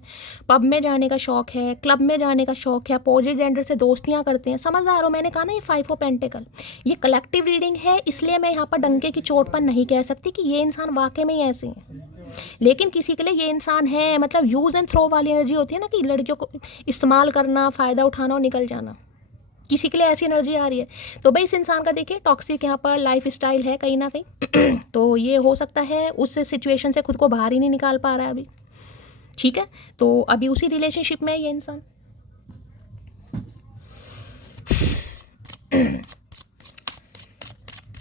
पब में जाने का शौक है, क्लब में जाने का शौक है, अपोजिट जेंडर से दोस्तियां करते हैं, समझदार हो। मैंने कहा ना ये 5 ऑफ पेंटिकल, ये कलेक्टिव रीडिंग है, इसलिए मैं यहाँ पर डंके की चोट पर नहीं कह सकती कि ये इंसान वाकई में ही ऐसे हैं, लेकिन किसी के लिए ये इंसान है, मतलब यूज़ एंड थ्रो वाली एनर्जी होती है ना कि लड़कियों को इस्तेमाल करना, फ़ायदा उठाना और निकल जाना, किसी के लिए ऐसी एनर्जी आ रही है। तो भाई इस इंसान का देखिए टॉक्सिक यहाँ पर लाइफ स्टाइल है कहीं ना कहीं। तो ये हो सकता है उस सिचुएशन से खुद को बाहर ही नहीं निकाल पा रहा है अभी, ठीक है, तो अभी उसी रिलेशनशिप में है ये इंसान।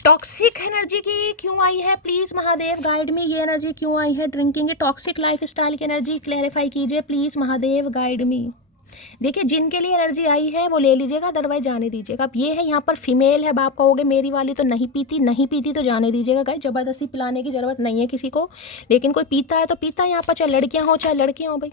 टॉक्सिक एनर्जी की क्यों आई है प्लीज महादेव गाइड में, ये एनर्जी क्यों आई है ड्रिंकिंग की, टॉक्सिक लाइफ स्टाइल की एनर्जी क्लैरिफाई कीजिए प्लीज महादेव गाइड मी। देखिए जिनके लिए एनर्जी आई है वो ले लीजिएगा, अदरवाइज जाने दीजिएगा। अब ये है यहाँ पर फीमेल है, बाप कहोगे मेरी वाली तो नहीं पीती, नहीं पीती तो जाने दीजिएगा गाइस, ज़बरदस्ती पिलाने की ज़रूरत नहीं है किसी को, लेकिन कोई पीता है तो पीता है यहाँ पर, चाहे लड़कियाँ हो चाहे लड़के हों भाई।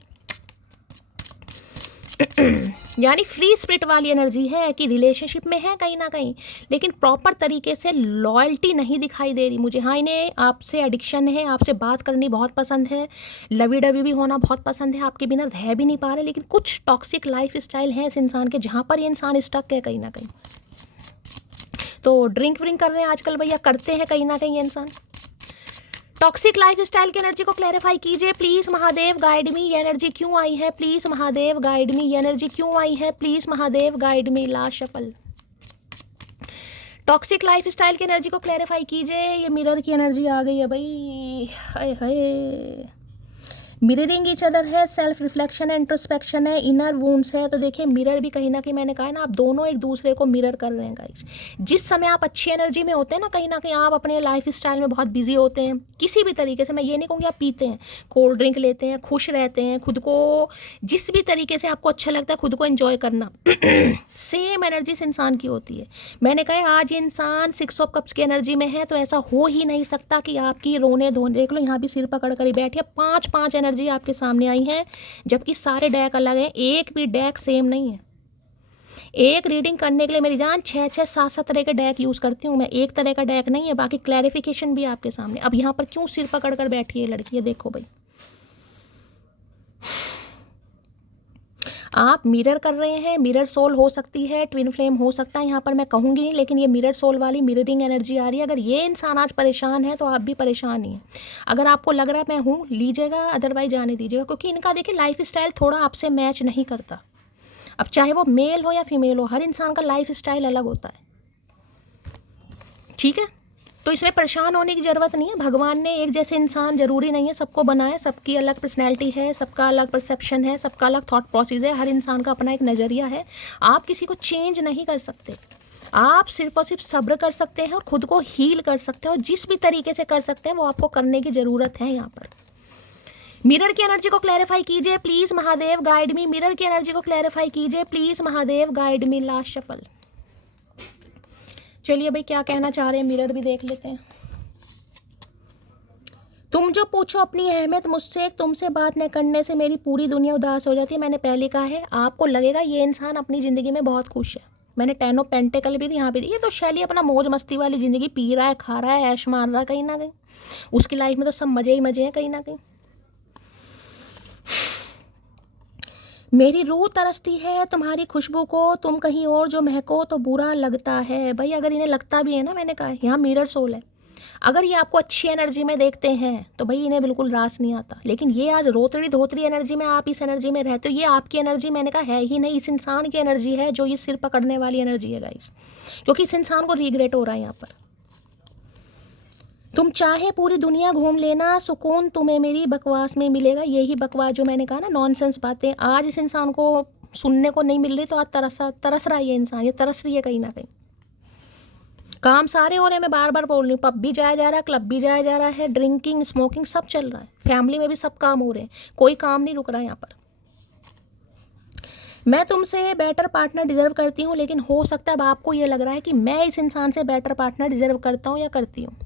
यानी फ्री स्पिरिट वाली एनर्जी है कि रिलेशनशिप में है कहीं ना कहीं, लेकिन प्रॉपर तरीके से लॉयल्टी नहीं दिखाई दे रही मुझे। हाँ, इन्हें आपसे एडिक्शन है, आपसे बात करनी बहुत पसंद है, लवी डवी भी होना बहुत पसंद है, आपके बिना रह भी नहीं पा रहे, लेकिन कुछ टॉक्सिक लाइफ स्टाइल है इस इंसान के जहाँ पर ये इंसान स्टक है कहीं ना कहीं। तो ड्रिंक व्रिंक कर रहे हैं आजकल भैया, करते हैं कहीं ना कहीं ये इंसान। टॉक्सिक लाइफ स्टाइल की एनर्जी को क्लैरिफाई कीजिए प्लीज महादेव, गाइड मी। ये एनर्जी क्यों आई है प्लीज महादेव, गाइड मी। ये एनर्जी क्यों आई है please Mahadev, guide me. Last shuffle. Toxic life style की एनर्जी को क्लैरिफाई कीजिए। ये मिरर की एनर्जी आ गई है भाई, हाय हाय। मिररिंग ईच अदर है, सेल्फ रिफ्लेक्शन है, इंट्रोस्पेक्शन है, इनर वुंड्स है। तो देखिए मिरर भी कहीं ना कहीं, मैंने कहा है ना, आप दोनों एक दूसरे को मिरर कर रहे हैं गाइस। जिस समय आप अच्छी एनर्जी में होते हैं ना कहीं आप अपने लाइफ स्टाइल में बहुत बिजी होते हैं किसी भी तरीके से, मैं ये नहीं कहूँगी आप पीते हैं, कोल्ड ड्रिंक लेते हैं, खुश रहते हैं, खुद को जिस भी तरीके से आपको अच्छा लगता है खुद को एंजॉय करना, सेम एनर्जी इस इंसान की होती है। मैंने कहा आज ये इंसान 6 ऑफ कप्स की एनर्जी में है, तो ऐसा हो ही नहीं सकता कि आपकी रोने धोने, देख लो यहाँ भी सिर पकड़ कर ही बैठी है, 5 एनर्जी आपके सामने आई है, जबकि सारे डेक अलग हैं, एक भी डेक सेम नहीं है। एक रीडिंग करने के लिए मेरी जान 6 7 तरह के डेक यूज करती हूँ मैं, एक तरह का डेक नहीं है। बाकी क्लैरिफिकेशन भी आपके सामने। अब यहाँ पर क्यों सिर पकड़ कर बैठी है लड़की, देखो भाई, आप मिरर कर रहे हैं। मिरर सोल हो सकती है, ट्विन फ्लेम हो सकता है, यहाँ पर मैं कहूँगी नहीं, लेकिन ये मिरर सोल वाली मिररिंग एनर्जी आ रही है। अगर ये इंसान आज परेशान है तो आप भी परेशान ही हैं। अगर आपको लग रहा है मैं हूँ, लीजिएगा, अदरवाइज जाने दीजिएगा, क्योंकि इनका देखिए लाइफ स्टाइल थोड़ा आपसे मैच नहीं करता। अब चाहे वो मेल हो या फीमेल हो, हर इंसान का लाइफ स्टाइल अलग होता है, ठीक है। तो इसमें परेशान होने की ज़रूरत नहीं है। भगवान ने एक जैसे इंसान ज़रूरी नहीं है सबको बनाया, सबकी अलग पर्सनैलिटी है, सबका अलग परसेप्शन है, सबका अलग थॉट प्रोसेस है, हर इंसान का अपना एक नज़रिया है। आप किसी को चेंज नहीं कर सकते, आप सिर्फ और सिर्फ सब्र कर सकते हैं और खुद को हील कर सकते हैं, और जिस भी तरीके से कर सकते हैं वो आपको करने की ज़रूरत है। यहाँ पर मिरर की एनर्जी को क्लैरिफाई कीजिए please Mahadev, guide me. Mirror की एनर्जी को क्लैरिफाई कीजिए please Mahadev, guide me. Last shuffle. चलिए भाई क्या कहना चाह रहे हैं, मिरर भी देख लेते हैं। तुम जो पूछो अपनी अहमियत मुझसे, तुमसे बात न करने से मेरी पूरी दुनिया उदास हो जाती है। मैंने पहले कहा है, आपको लगेगा ये इंसान अपनी ज़िंदगी में बहुत खुश है। मैंने 10 ऑफ पेंटिकल भी दी, यहाँ भी दी। ये तो शैली अपना मौज मस्ती वाली ज़िंदगी पी रहा है, खा रहा है, ऐश मार रहा है कहीं ना कहीं। उसकी लाइफ में तो सब मज़े ही मज़े हैं कहीं ना कहीं। मेरी रूह तरसती है तुम्हारी खुशबू को, तुम कहीं और जो महको तो बुरा लगता है। भाई अगर इन्हें लगता भी है ना, मैंने कहा यहाँ मिरर सोल है, अगर ये आपको अच्छी एनर्जी में देखते हैं तो भाई इन्हें बिल्कुल रास नहीं आता। लेकिन ये आज रोतड़ी धोतरी एनर्जी में, आप इस एनर्जी में रहते हो, ये आपकी एनर्जी मैंने कहा है ही नहीं, इस इंसान की एनर्जी है जो ये सिर पकड़ने वाली एनर्जी है गाइस। क्योंकि इस इंसान को रिग्रेट हो रहा है यहाँ पर। तुम चाहे पूरी दुनिया घूम लेना, सुकून तुम्हें मेरी बकवास में मिलेगा। यही बकवास जो मैंने कहा ना, नॉनसेंस बातें आज इस इंसान को सुनने को नहीं मिल रही, तो आज तरस रहा है ये इंसान, ये तरस रही है कहीं ना कहीं। काम सारे हो रहे हैं, मैं बार बार बोल रही हूँ, पब भी जाया जा रहा है, क्लब भी जाया जा रहा है, ड्रिंकिंग स्मोकिंग सब चल रहा है, फैमिली में भी सब काम हो रहे हैं, कोई काम नहीं रुक रहा है यहाँ पर। मैं तुमसे बेटर पार्टनर डिजर्व करती हूँ, लेकिन हो सकता है अब आपको ये लग रहा है कि मैं इस इंसान से बेटर पार्टनर डिजर्व करता हूँ या करती हूँ।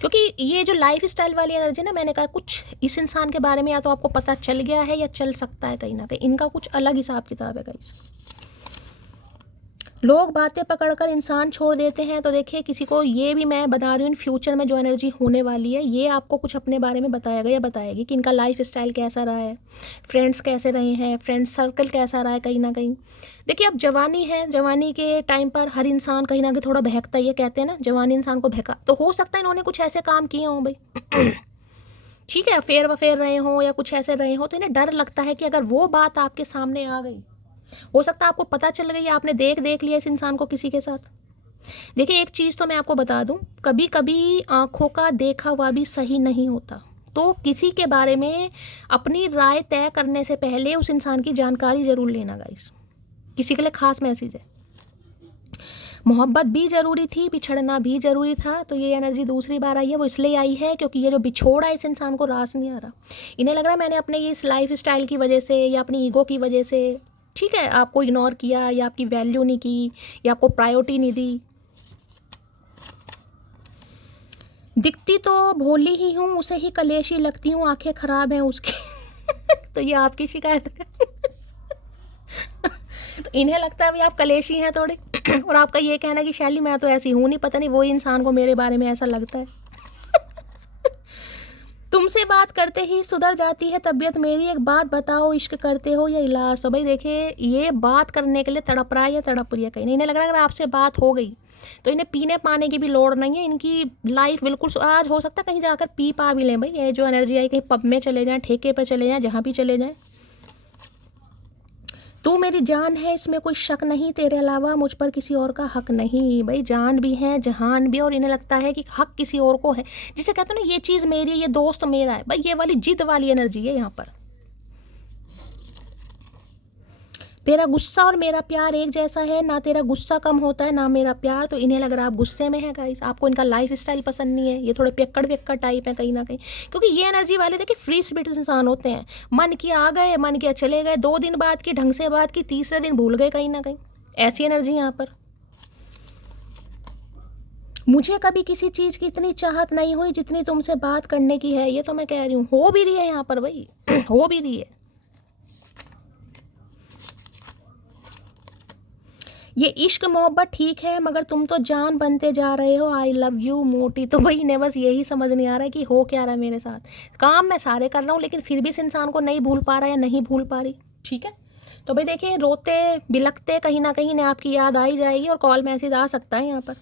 क्योंकि ये जो लाइफ स्टाइल वाली एनर्जी ना, मैंने कहा कुछ इस इंसान के बारे में या तो आपको पता चल गया है या चल सकता है कहीं ना कहीं। इनका कुछ अलग हिसाब किताब है गाइस। लोग बातें पकड़कर इंसान छोड़ देते हैं, तो देखिए किसी को ये भी मैं बता रही हूँ, इन फ्यूचर में जो एनर्जी होने वाली है ये आपको कुछ अपने बारे में बताएगा या बताएगी कि इनका लाइफ स्टाइल कैसा रहा है, फ्रेंड्स कैसे रहे हैं, फ्रेंड सर्कल कैसा रहा है कहीं ना कहीं। देखिए अब जवानी है, जवानी के टाइम पर हर इंसान कहीं ना कहीं थोड़ा बहकता है, ये कहते हैं ना जवानी इंसान को बहका, तो हो सकता है इन्होंने कुछ ऐसे काम किए हों भाई ठीक है, अफेयर वफेयर रहे हों या कुछ ऐसे रहे हों, तो इन्हें डर लगता है कि अगर वो बात आपके सामने आ गई, हो सकता है आपको पता चल गई, आपने देख लिया इस इंसान को किसी के साथ। देखिए एक चीज़ तो मैं आपको बता दूं, कभी कभी आंखों का देखा हुआ भी सही नहीं होता। तो किसी के बारे में अपनी राय तय करने से पहले उस इंसान की जानकारी ज़रूर लेना गाइस। किसी के लिए खास मैसेज है, मोहब्बत भी ज़रूरी थी, बिछड़ना भी ज़रूरी था। तो ये एनर्जी दूसरी बार आई है, वो इसलिए आई है क्योंकि ये जो बिछोड़ा है इस इंसान को रास नहीं आ रहा। इन्हें लग रहा है मैंने अपने इस लाइफ स्टाइल की वजह से या अपनी ईगो की वजह से, ठीक है, आपको इग्नोर किया या आपकी वैल्यू नहीं की या आपको प्रायोरिटी नहीं दी। दिखती तो भोली ही हूँ, उसे ही कलेशी लगती हूँ, आंखें खराब हैं उसकी तो ये आपकी शिकायत है तो इन्हें लगता है भाई आप कलेशी हैं थोड़े और आपका ये कहना कि शैली मैं तो ऐसी हूँ नहीं, पता नहीं वही इंसान को मेरे बारे में ऐसा लगता है। तुमसे बात करते ही सुधर जाती है तबीयत मेरी, एक बात बताओ इश्क करते हो या इलाज? तो भाई देखिए, ये बात करने के लिए तड़प रहा है या तड़प रही है कहीं नहीं, इन्हें लग रहा है अगर आपसे बात हो गई तो इन्हें पीने पाने की भी लोड़ नहीं है, इनकी लाइफ बिल्कुल आज हो सकता है कहीं जाकर पी पा भी लें भाई। ये जो एनर्जी आई कहीं पब में चले जाएं, ठेके पर चले जाएं, जहाँ भी चले जाएं। तू मेरी जान है इसमें कोई शक नहीं, तेरे अलावा मुझ पर किसी और का हक नहीं। भाई जान भी है जहान भी, और इन्हें लगता है कि हक किसी और को है, जिसे कहते हैं ना ये चीज़ मेरी है, ये दोस्त मेरा है। भाई ये वाली जिद वाली एनर्जी है यहाँ पर। तेरा गुस्सा और मेरा प्यार एक जैसा है, ना तेरा गुस्सा कम होता है ना मेरा प्यार। तो इन्हें लग रहा है आप गुस्से में हैं गाइस, आपको इनका लाइफ स्टाइल पसंद नहीं है, ये थोड़े पियक्कड़ पियक्कड़ टाइप है कहीं ना कहीं, क्योंकि ये एनर्जी वाले देखिए फ्री स्पिरिट इंसान होते हैं। मन किया आ गए, मन किया चले गए, 2 दिन बाद की ढंग से बात की, तीसरे दिन भूल गए कहीं ना कहीं, ऐसी एनर्जी यहाँ पर। मुझे कभी किसी चीज़ की इतनी चाहत नहीं हुई जितनी तुमसे बात करने की है। ये तो मैं कह रही हूँ, हो भी रही है यहाँ पर भाई हो भी रही है। ये इश्क मोहब्बत ठीक है, मगर तुम तो जान बनते जा रहे हो, आई लव यू मोटी। तो भाई इन्हें बस यही समझ नहीं आ रहा है कि हो क्या रहा है मेरे साथ। काम मैं सारे कर रहा हूँ लेकिन फिर भी इस इंसान को नहीं भूल पा रहा या नहीं भूल पा रही। ठीक है, तो भाई देखिए, रोते बिलखते कहीं ना कहीं इन्हें आपकी याद आई जाएगी और कॉल मैसेज आ सकता है यहाँ पर।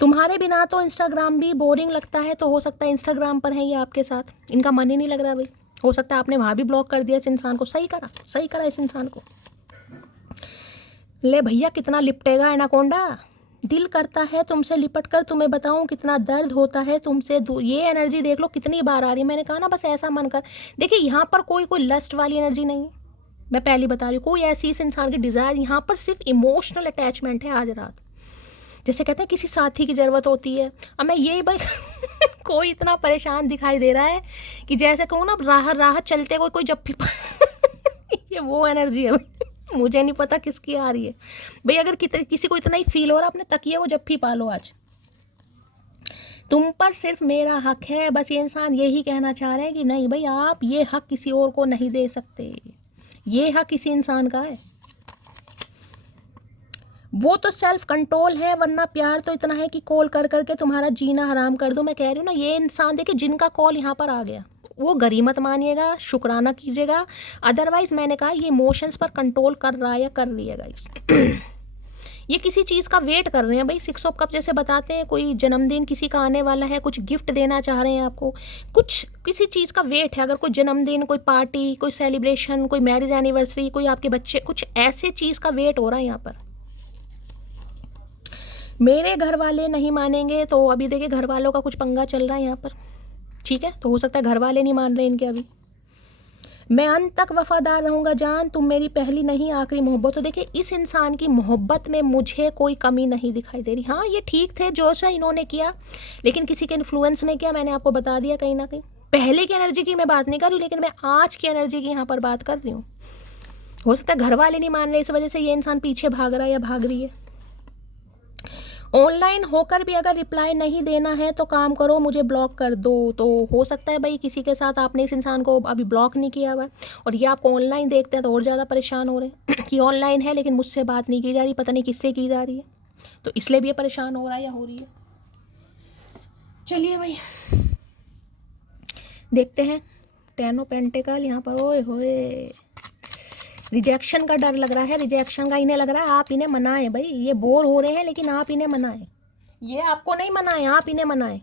तुम्हारे बिना तो इंस्टाग्राम भी बोरिंग लगता है, तो हो सकता है इंस्टाग्राम पर है ये आपके साथ, इनका मन ही नहीं लग रहा भाई। हो सकता है आपने वहाँ भी ब्लॉक कर दिया इस इंसान को। सही करा इस इंसान को। ले भैया कितना लिपटेगा एनाकोंडा, दिल करता है तुमसे लिपट कर तुम्हें बताऊं कितना दर्द होता है तुमसे दूर। ये एनर्जी देख लो कितनी बार आ रही है। मैंने कहा ना बस ऐसा मन कर। देखिए यहाँ पर कोई लस्ट वाली एनर्जी नहीं है, मैं पहली बता रही हूँ। कोई ऐसी इस इंसान की डिज़ायर, यहाँ पर सिर्फ इमोशनल अटैचमेंट है आज रात। जैसे कहते हैं किसी साथी की ज़रूरत होती है। अब मैं यही भाई कोई इतना परेशान दिखाई दे रहा है कि जैसे कहूँ ना राह चलते कोई जप्फी ये वो एनर्जी है भाई। मुझे नहीं पता किसकी आ रही है भाई। अगर किसी को इतना ही फील हो रहा है, अपने तकिए को जप्फी पालो आज। तुम पर सिर्फ मेरा हक है, बस ये इंसान यही कहना चाह रहे हैं कि नहीं भाई आप ये हक किसी और को नहीं दे सकते, ये हक किसी इंसान का है। वो तो सेल्फ कंट्रोल है, वरना प्यार तो इतना है कि कॉल कर करके तुम्हारा जीना हराम कर दो। मैं कह रही हूँ ना, ये इंसान देखिए जिनका कॉल यहाँ पर आ गया वो गरीमत मानिएगा, शुक्राना कीजिएगा। अदरवाइज मैंने कहा ये इमोशंस पर कंट्रोल कर रहा है या कर रही है गाइस। ये किसी चीज़ का वेट कर रहे हैं भाई। 6 ऑफ कप जैसे बताते हैं, कोई जन्मदिन किसी का आने वाला है, कुछ गिफ्ट देना चाह रहे हैं आपको, कुछ किसी चीज़ का वेट है। अगर कोई जन्मदिन, कोई पार्टी, कोई सेलिब्रेशन, कोई मैरिज एनिवर्सरी, कोई आपके बच्चे, कुछ ऐसे चीज़ का वेट हो रहा है यहाँ पर। मेरे घर वाले नहीं मानेंगे, तो अभी देखिए घर वालों का कुछ पंगा चल रहा है यहाँ पर। ठीक है, तो हो सकता है घर वाले नहीं मान रहे इनके अभी। मैं अंत तक वफादार रहूँगा जान, तुम मेरी पहली नहीं आखिरी मोहब्बत। तो देखिए इस इंसान की मोहब्बत में मुझे कोई कमी नहीं दिखाई दे रही। हाँ ये ठीक थे जो सा इन्होंने किया, लेकिन किसी के इन्फ्लुएंस में किया, मैंने आपको बता दिया कहीं ना कहीं। पहले की एनर्जी की मैं बात नहीं कर रही हूँ, लेकिन मैं आज की एनर्जी की यहाँ पर बात कर रही हूँ। हो सकता है घर वाले नहीं मान रहे, इस वजह से ये इंसान पीछे भाग रहा है या भाग रही है। ऑनलाइन होकर भी अगर रिप्लाई नहीं देना है तो काम करो, मुझे ब्लॉक कर दो। तो हो सकता है भाई किसी के साथ आपने इस इंसान को अभी ब्लॉक नहीं किया हुआ और ये आपको ऑनलाइन देखते हैं तो और ज़्यादा परेशान हो रहे हैं कि ऑनलाइन है लेकिन मुझसे बात नहीं की जा रही, पता नहीं किससे की जा रही है, तो इसलिए भी ये परेशान हो रहा है या हो रही है। चलिए भाई देखते हैं 10 ऑफ पेंटिकल यहाँ पर। ओए होए, रिजेक्शन का डर लग रहा है, रिजेक्शन का। इन्हें लग रहा है आप इन्हें मनाएं भाई, ये बोर हो रहे हैं लेकिन आप इन्हें मनाएं, ये आपको नहीं मनाएं, आप इन्हें मनाएं।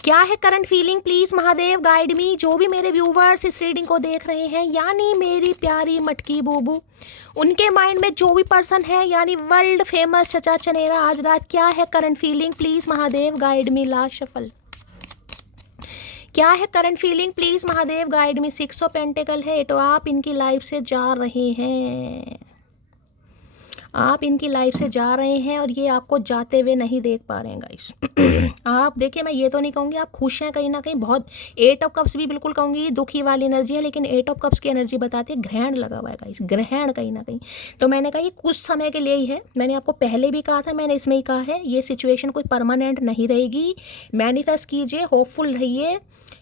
क्या है current feeling, please Mahadev guide मी। जो भी मेरे व्यूवर्स इस रीडिंग को देख रहे हैं, यानी मेरी प्यारी मटकी बूबू, उनके माइंड में जो भी पर्सन है, यानी वर्ल्ड फेमस चचा चनेरा, आज रात क्या है current feeling, please Mahadev guide me. Last shuffle, क्या है current feeling, please Mahadev guide me. 6 of pentacle है, तो आप इनकी लाइफ से जा रहे हैं, आप इनकी लाइफ से जा रहे हैं और ये आपको जाते हुए नहीं देख पा रहे हैं गाइस। आप देखिए, मैं ये तो नहीं कहूँगी आप खुश हैं कहीं ना कहीं, बहुत 8 ऑफ कप्स भी बिल्कुल कहूँगी ये दुखी वाली एनर्जी है, लेकिन 8 ऑफ कप्स की एनर्जी बताती है ग्रहण लगा हुआ है गाइस, ग्रहण कहीं ना कहीं। तो मैंने कहा ये कुछ समय के लिए ही है, मैंने आपको पहले भी कहा था, मैंने इसमें ही कहा है, ये सिचुएशन कोई परमानेंट नहीं रहेगी। मैनिफेस्ट कीजिए, होपफुल रहिए,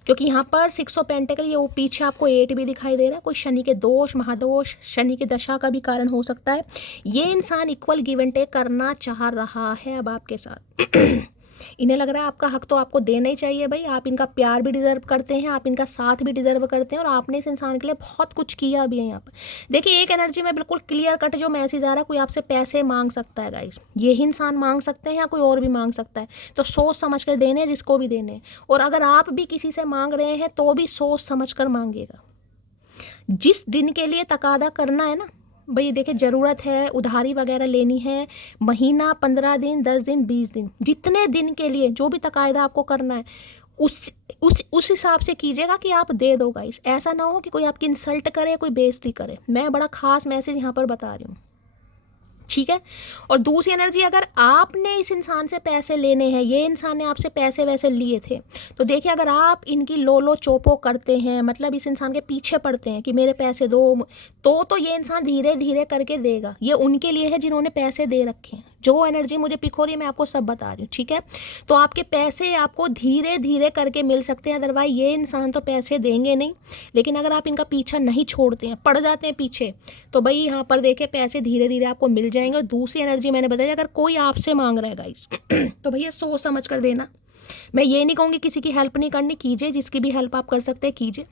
क्योंकि यहाँ पर 6 ऑफ पेंटिकल, ये वो पीछे आपको 8 भी दिखाई दे रहा है, कोई शनि के दोष, महादोष, शनि की दशा का भी कारण हो सकता है। ये इंसान इक्वल गिव एंड टेक करना चाह रहा है अब आपके साथ। इन्हें लग रहा है आपका हक तो आपको देना ही चाहिए भाई, आप इनका प्यार भी डिजर्व करते हैं, आप इनका साथ भी डिजर्व करते हैं, और आपने इस इंसान के लिए बहुत कुछ किया भी है यहाँ पर। देखिए एक एनर्जी में बिल्कुल क्लियर कट जो मैसेज आ रहा है, कोई आपसे पैसे मांग सकता है गाइस, यही इंसान मांग सकते हैं या कोई और भी मांग सकता है, तो सोच समझ कर देने हैं जिसको भी देने हैं। और अगर आप भी किसी से मांग रहे हैं तो भी सोच समझ कर मांगिएगा। जिस दिन के लिए तकादा करना है ना भाई, देखिए ज़रूरत है, उधारी वगैरह लेनी है, महीना, 15 दिन, 10 दिन, 20 दिन, जितने दिन के लिए जो भी तकायदा आपको करना है उस हिसाब से कीजिएगा कि आप दे दो गाइस। ऐसा ना हो कि कोई आपकी इंसल्ट करे, कोई बेइज्जती करे। मैं बड़ा खास मैसेज यहाँ पर बता रही हूँ, ठीक है। और दूसरी एनर्जी, अगर आपने इस इंसान से पैसे लेने हैं, ये इंसान ने आपसे पैसे वैसे लिए थे, तो देखिए अगर आप इनकी लोलो चोपो करते हैं, मतलब इस इंसान के पीछे पड़ते हैं कि मेरे पैसे दो, तो ये इंसान धीरे धीरे करके देगा। ये उनके लिए है जिन्होंने पैसे दे रखे हैं। जो एनर्जी मुझे पिक हो रही है मैं आपको सब बता रही हूँ, ठीक है। तो आपके पैसे आपको धीरे धीरे करके मिल सकते हैं, अदरवाइज ये इंसान तो पैसे देंगे नहीं। लेकिन अगर आप इनका पीछा नहीं छोड़ते हैं, पड़ जाते हैं पीछे, तो भाई यहाँ पर देखिए पैसे धीरे धीरे आपको मिल जाएंगे। और दूसरी एनर्जी मैंने बताया, अगर कोई आपसे मांग रहा है गाइस तो भैया सोच समझ कर देना। मैं ये नहीं कहूँगी किसी की हेल्प नहीं करनी, कीजिए, जिसकी भी हेल्प आप कर सकते हैं कीजिए,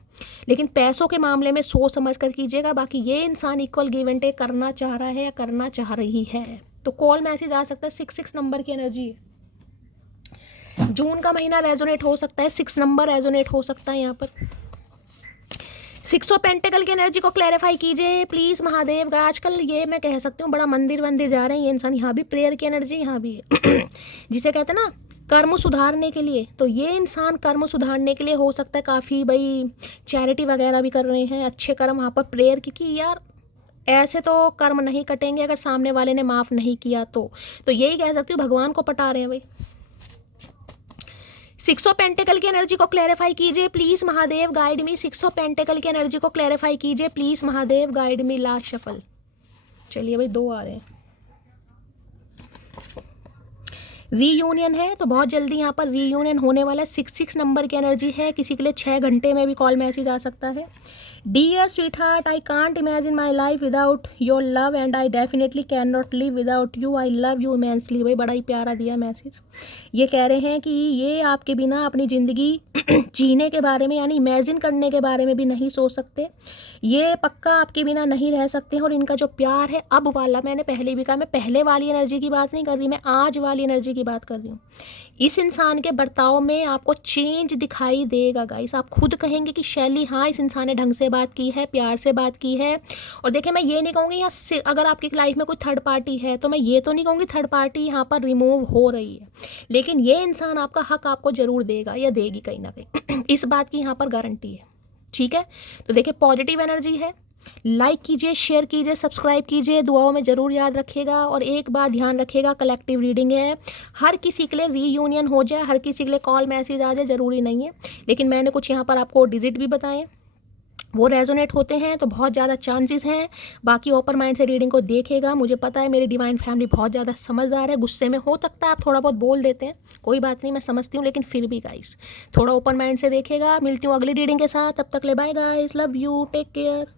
लेकिन पैसों के मामले में सोच समझ कर कीजिएगा। बाकी ये इंसान इक्वल गिव एंड टेक करना चाह रहा है या करना चाह रही है, तो कॉल मैसेज आ सकता है। 66 नंबर की एनर्जी है, जून का महीना रेजोनेट हो सकता है, 6 नंबर रेजोनेट हो सकता है यहाँ पर। 6 ऑफ पेंटिकल की एनर्जी को क्लैरिफाई कीजिए प्लीज़ महादेव का। आजकल ये मैं कह सकती हूँ बड़ा मंदिर वंदिर जा रहे हैं ये इंसान, यहाँ भी प्रेयर की एनर्जी यहाँ भी है जिसे कहते हैं ना कर्म सुधारने के लिए, तो ये इंसान कर्म सुधारने के लिए हो सकता है काफ़ी भाई चैरिटी वगैरह भी कर रहे हैं, अच्छे कर्म वहाँ पर प्रेयर, क्योंकि यार ऐसे तो कर्म नहीं कटेंगे अगर सामने वाले ने माफ़ नहीं किया तो यही कह सकती हूँ भगवान को पटा रहे हैं भाई। 6 ऑफ पेंटिकल की एनर्जी को क्लैरिफाई कीजिए please Mahadev guide me. 6 of pentacle की एनर्जी को क्लैरिफाई कीजिए please Mahadev guide me. Last shuffle, चलिए भाई 2 आ रहे हैं। रीयूनियन है तो बहुत जल्दी यहाँ पर रीयूनियन होने वाला है। 66 नंबर की एनर्जी है, किसी के लिए 6 घंटे में भी कॉल मैसेज आ सकता है। Dear sweetheart, I can't imagine my life without your love and I definitely can not live without you, I love you immensely. भाई बड़ा ही प्यारा दिया मैसेज। ये कह रहे हैं कि ये आपके बिना अपनी ज़िंदगी जीने के बारे में यानी इमेजिन करने के बारे में भी नहीं सोच सकते, ये पक्का आपके बिना नहीं रह सकते हैं। और इनका जो प्यार है अब वाला, मैंने पहले भी कहा, मैं पहले वाली एनर्जी की बात नहीं कर रही, मैं आज वाली एनर्जी की बात कर रही हूँ। इस इंसान के बर्ताव में आपको चेंज दिखाई देगा गाइस। आप खुद कहेंगे कि शैली हाँ इस इंसान ने ढंग से बात की है, प्यार से बात की है। और देखिए मैं ये नहीं कहूँगी यहाँ अगर आपकी लाइफ में कोई थर्ड पार्टी है तो मैं ये तो नहीं कहूँगी थर्ड पार्टी यहाँ पर रिमूव हो रही है, लेकिन ये इंसान आपका हक आपको ज़रूर देगा या देगी कहीं ना कहीं इस बात की यहाँ पर गारंटी है, ठीक है। तो देखिए पॉजिटिव एनर्जी है। लाइक कीजिए, शेयर कीजिए, सब्सक्राइब कीजिए, दुआओं में ज़रूर याद रखिएगा। और एक बात ध्यान रखिएगा, कलेक्टिव रीडिंग है, हर किसी के लिए रीयूनियन हो जाए, हर किसी के लिए कॉल मैसेज आ जाए ज़रूरी नहीं है। लेकिन मैंने कुछ यहाँ पर आपको डिजिट भी बताए, वो रेजोनेट होते हैं तो बहुत ज़्यादा चांसेस हैं। बाकी ओपन माइंड से रीडिंग को देखेगा। मुझे पता है मेरी डिवाइन फैमिली बहुत ज़्यादा समझदार है, गुस्से में हो सकता है आप थोड़ा बहुत बोल देते हैं, कोई बात नहीं, मैं समझती हूँ, लेकिन फिर भी गाइस थोड़ा ओपन माइंड से देखेगा। मिलती हूँ अगली रीडिंग के साथ, तब तक ले bye guys, love you, take care.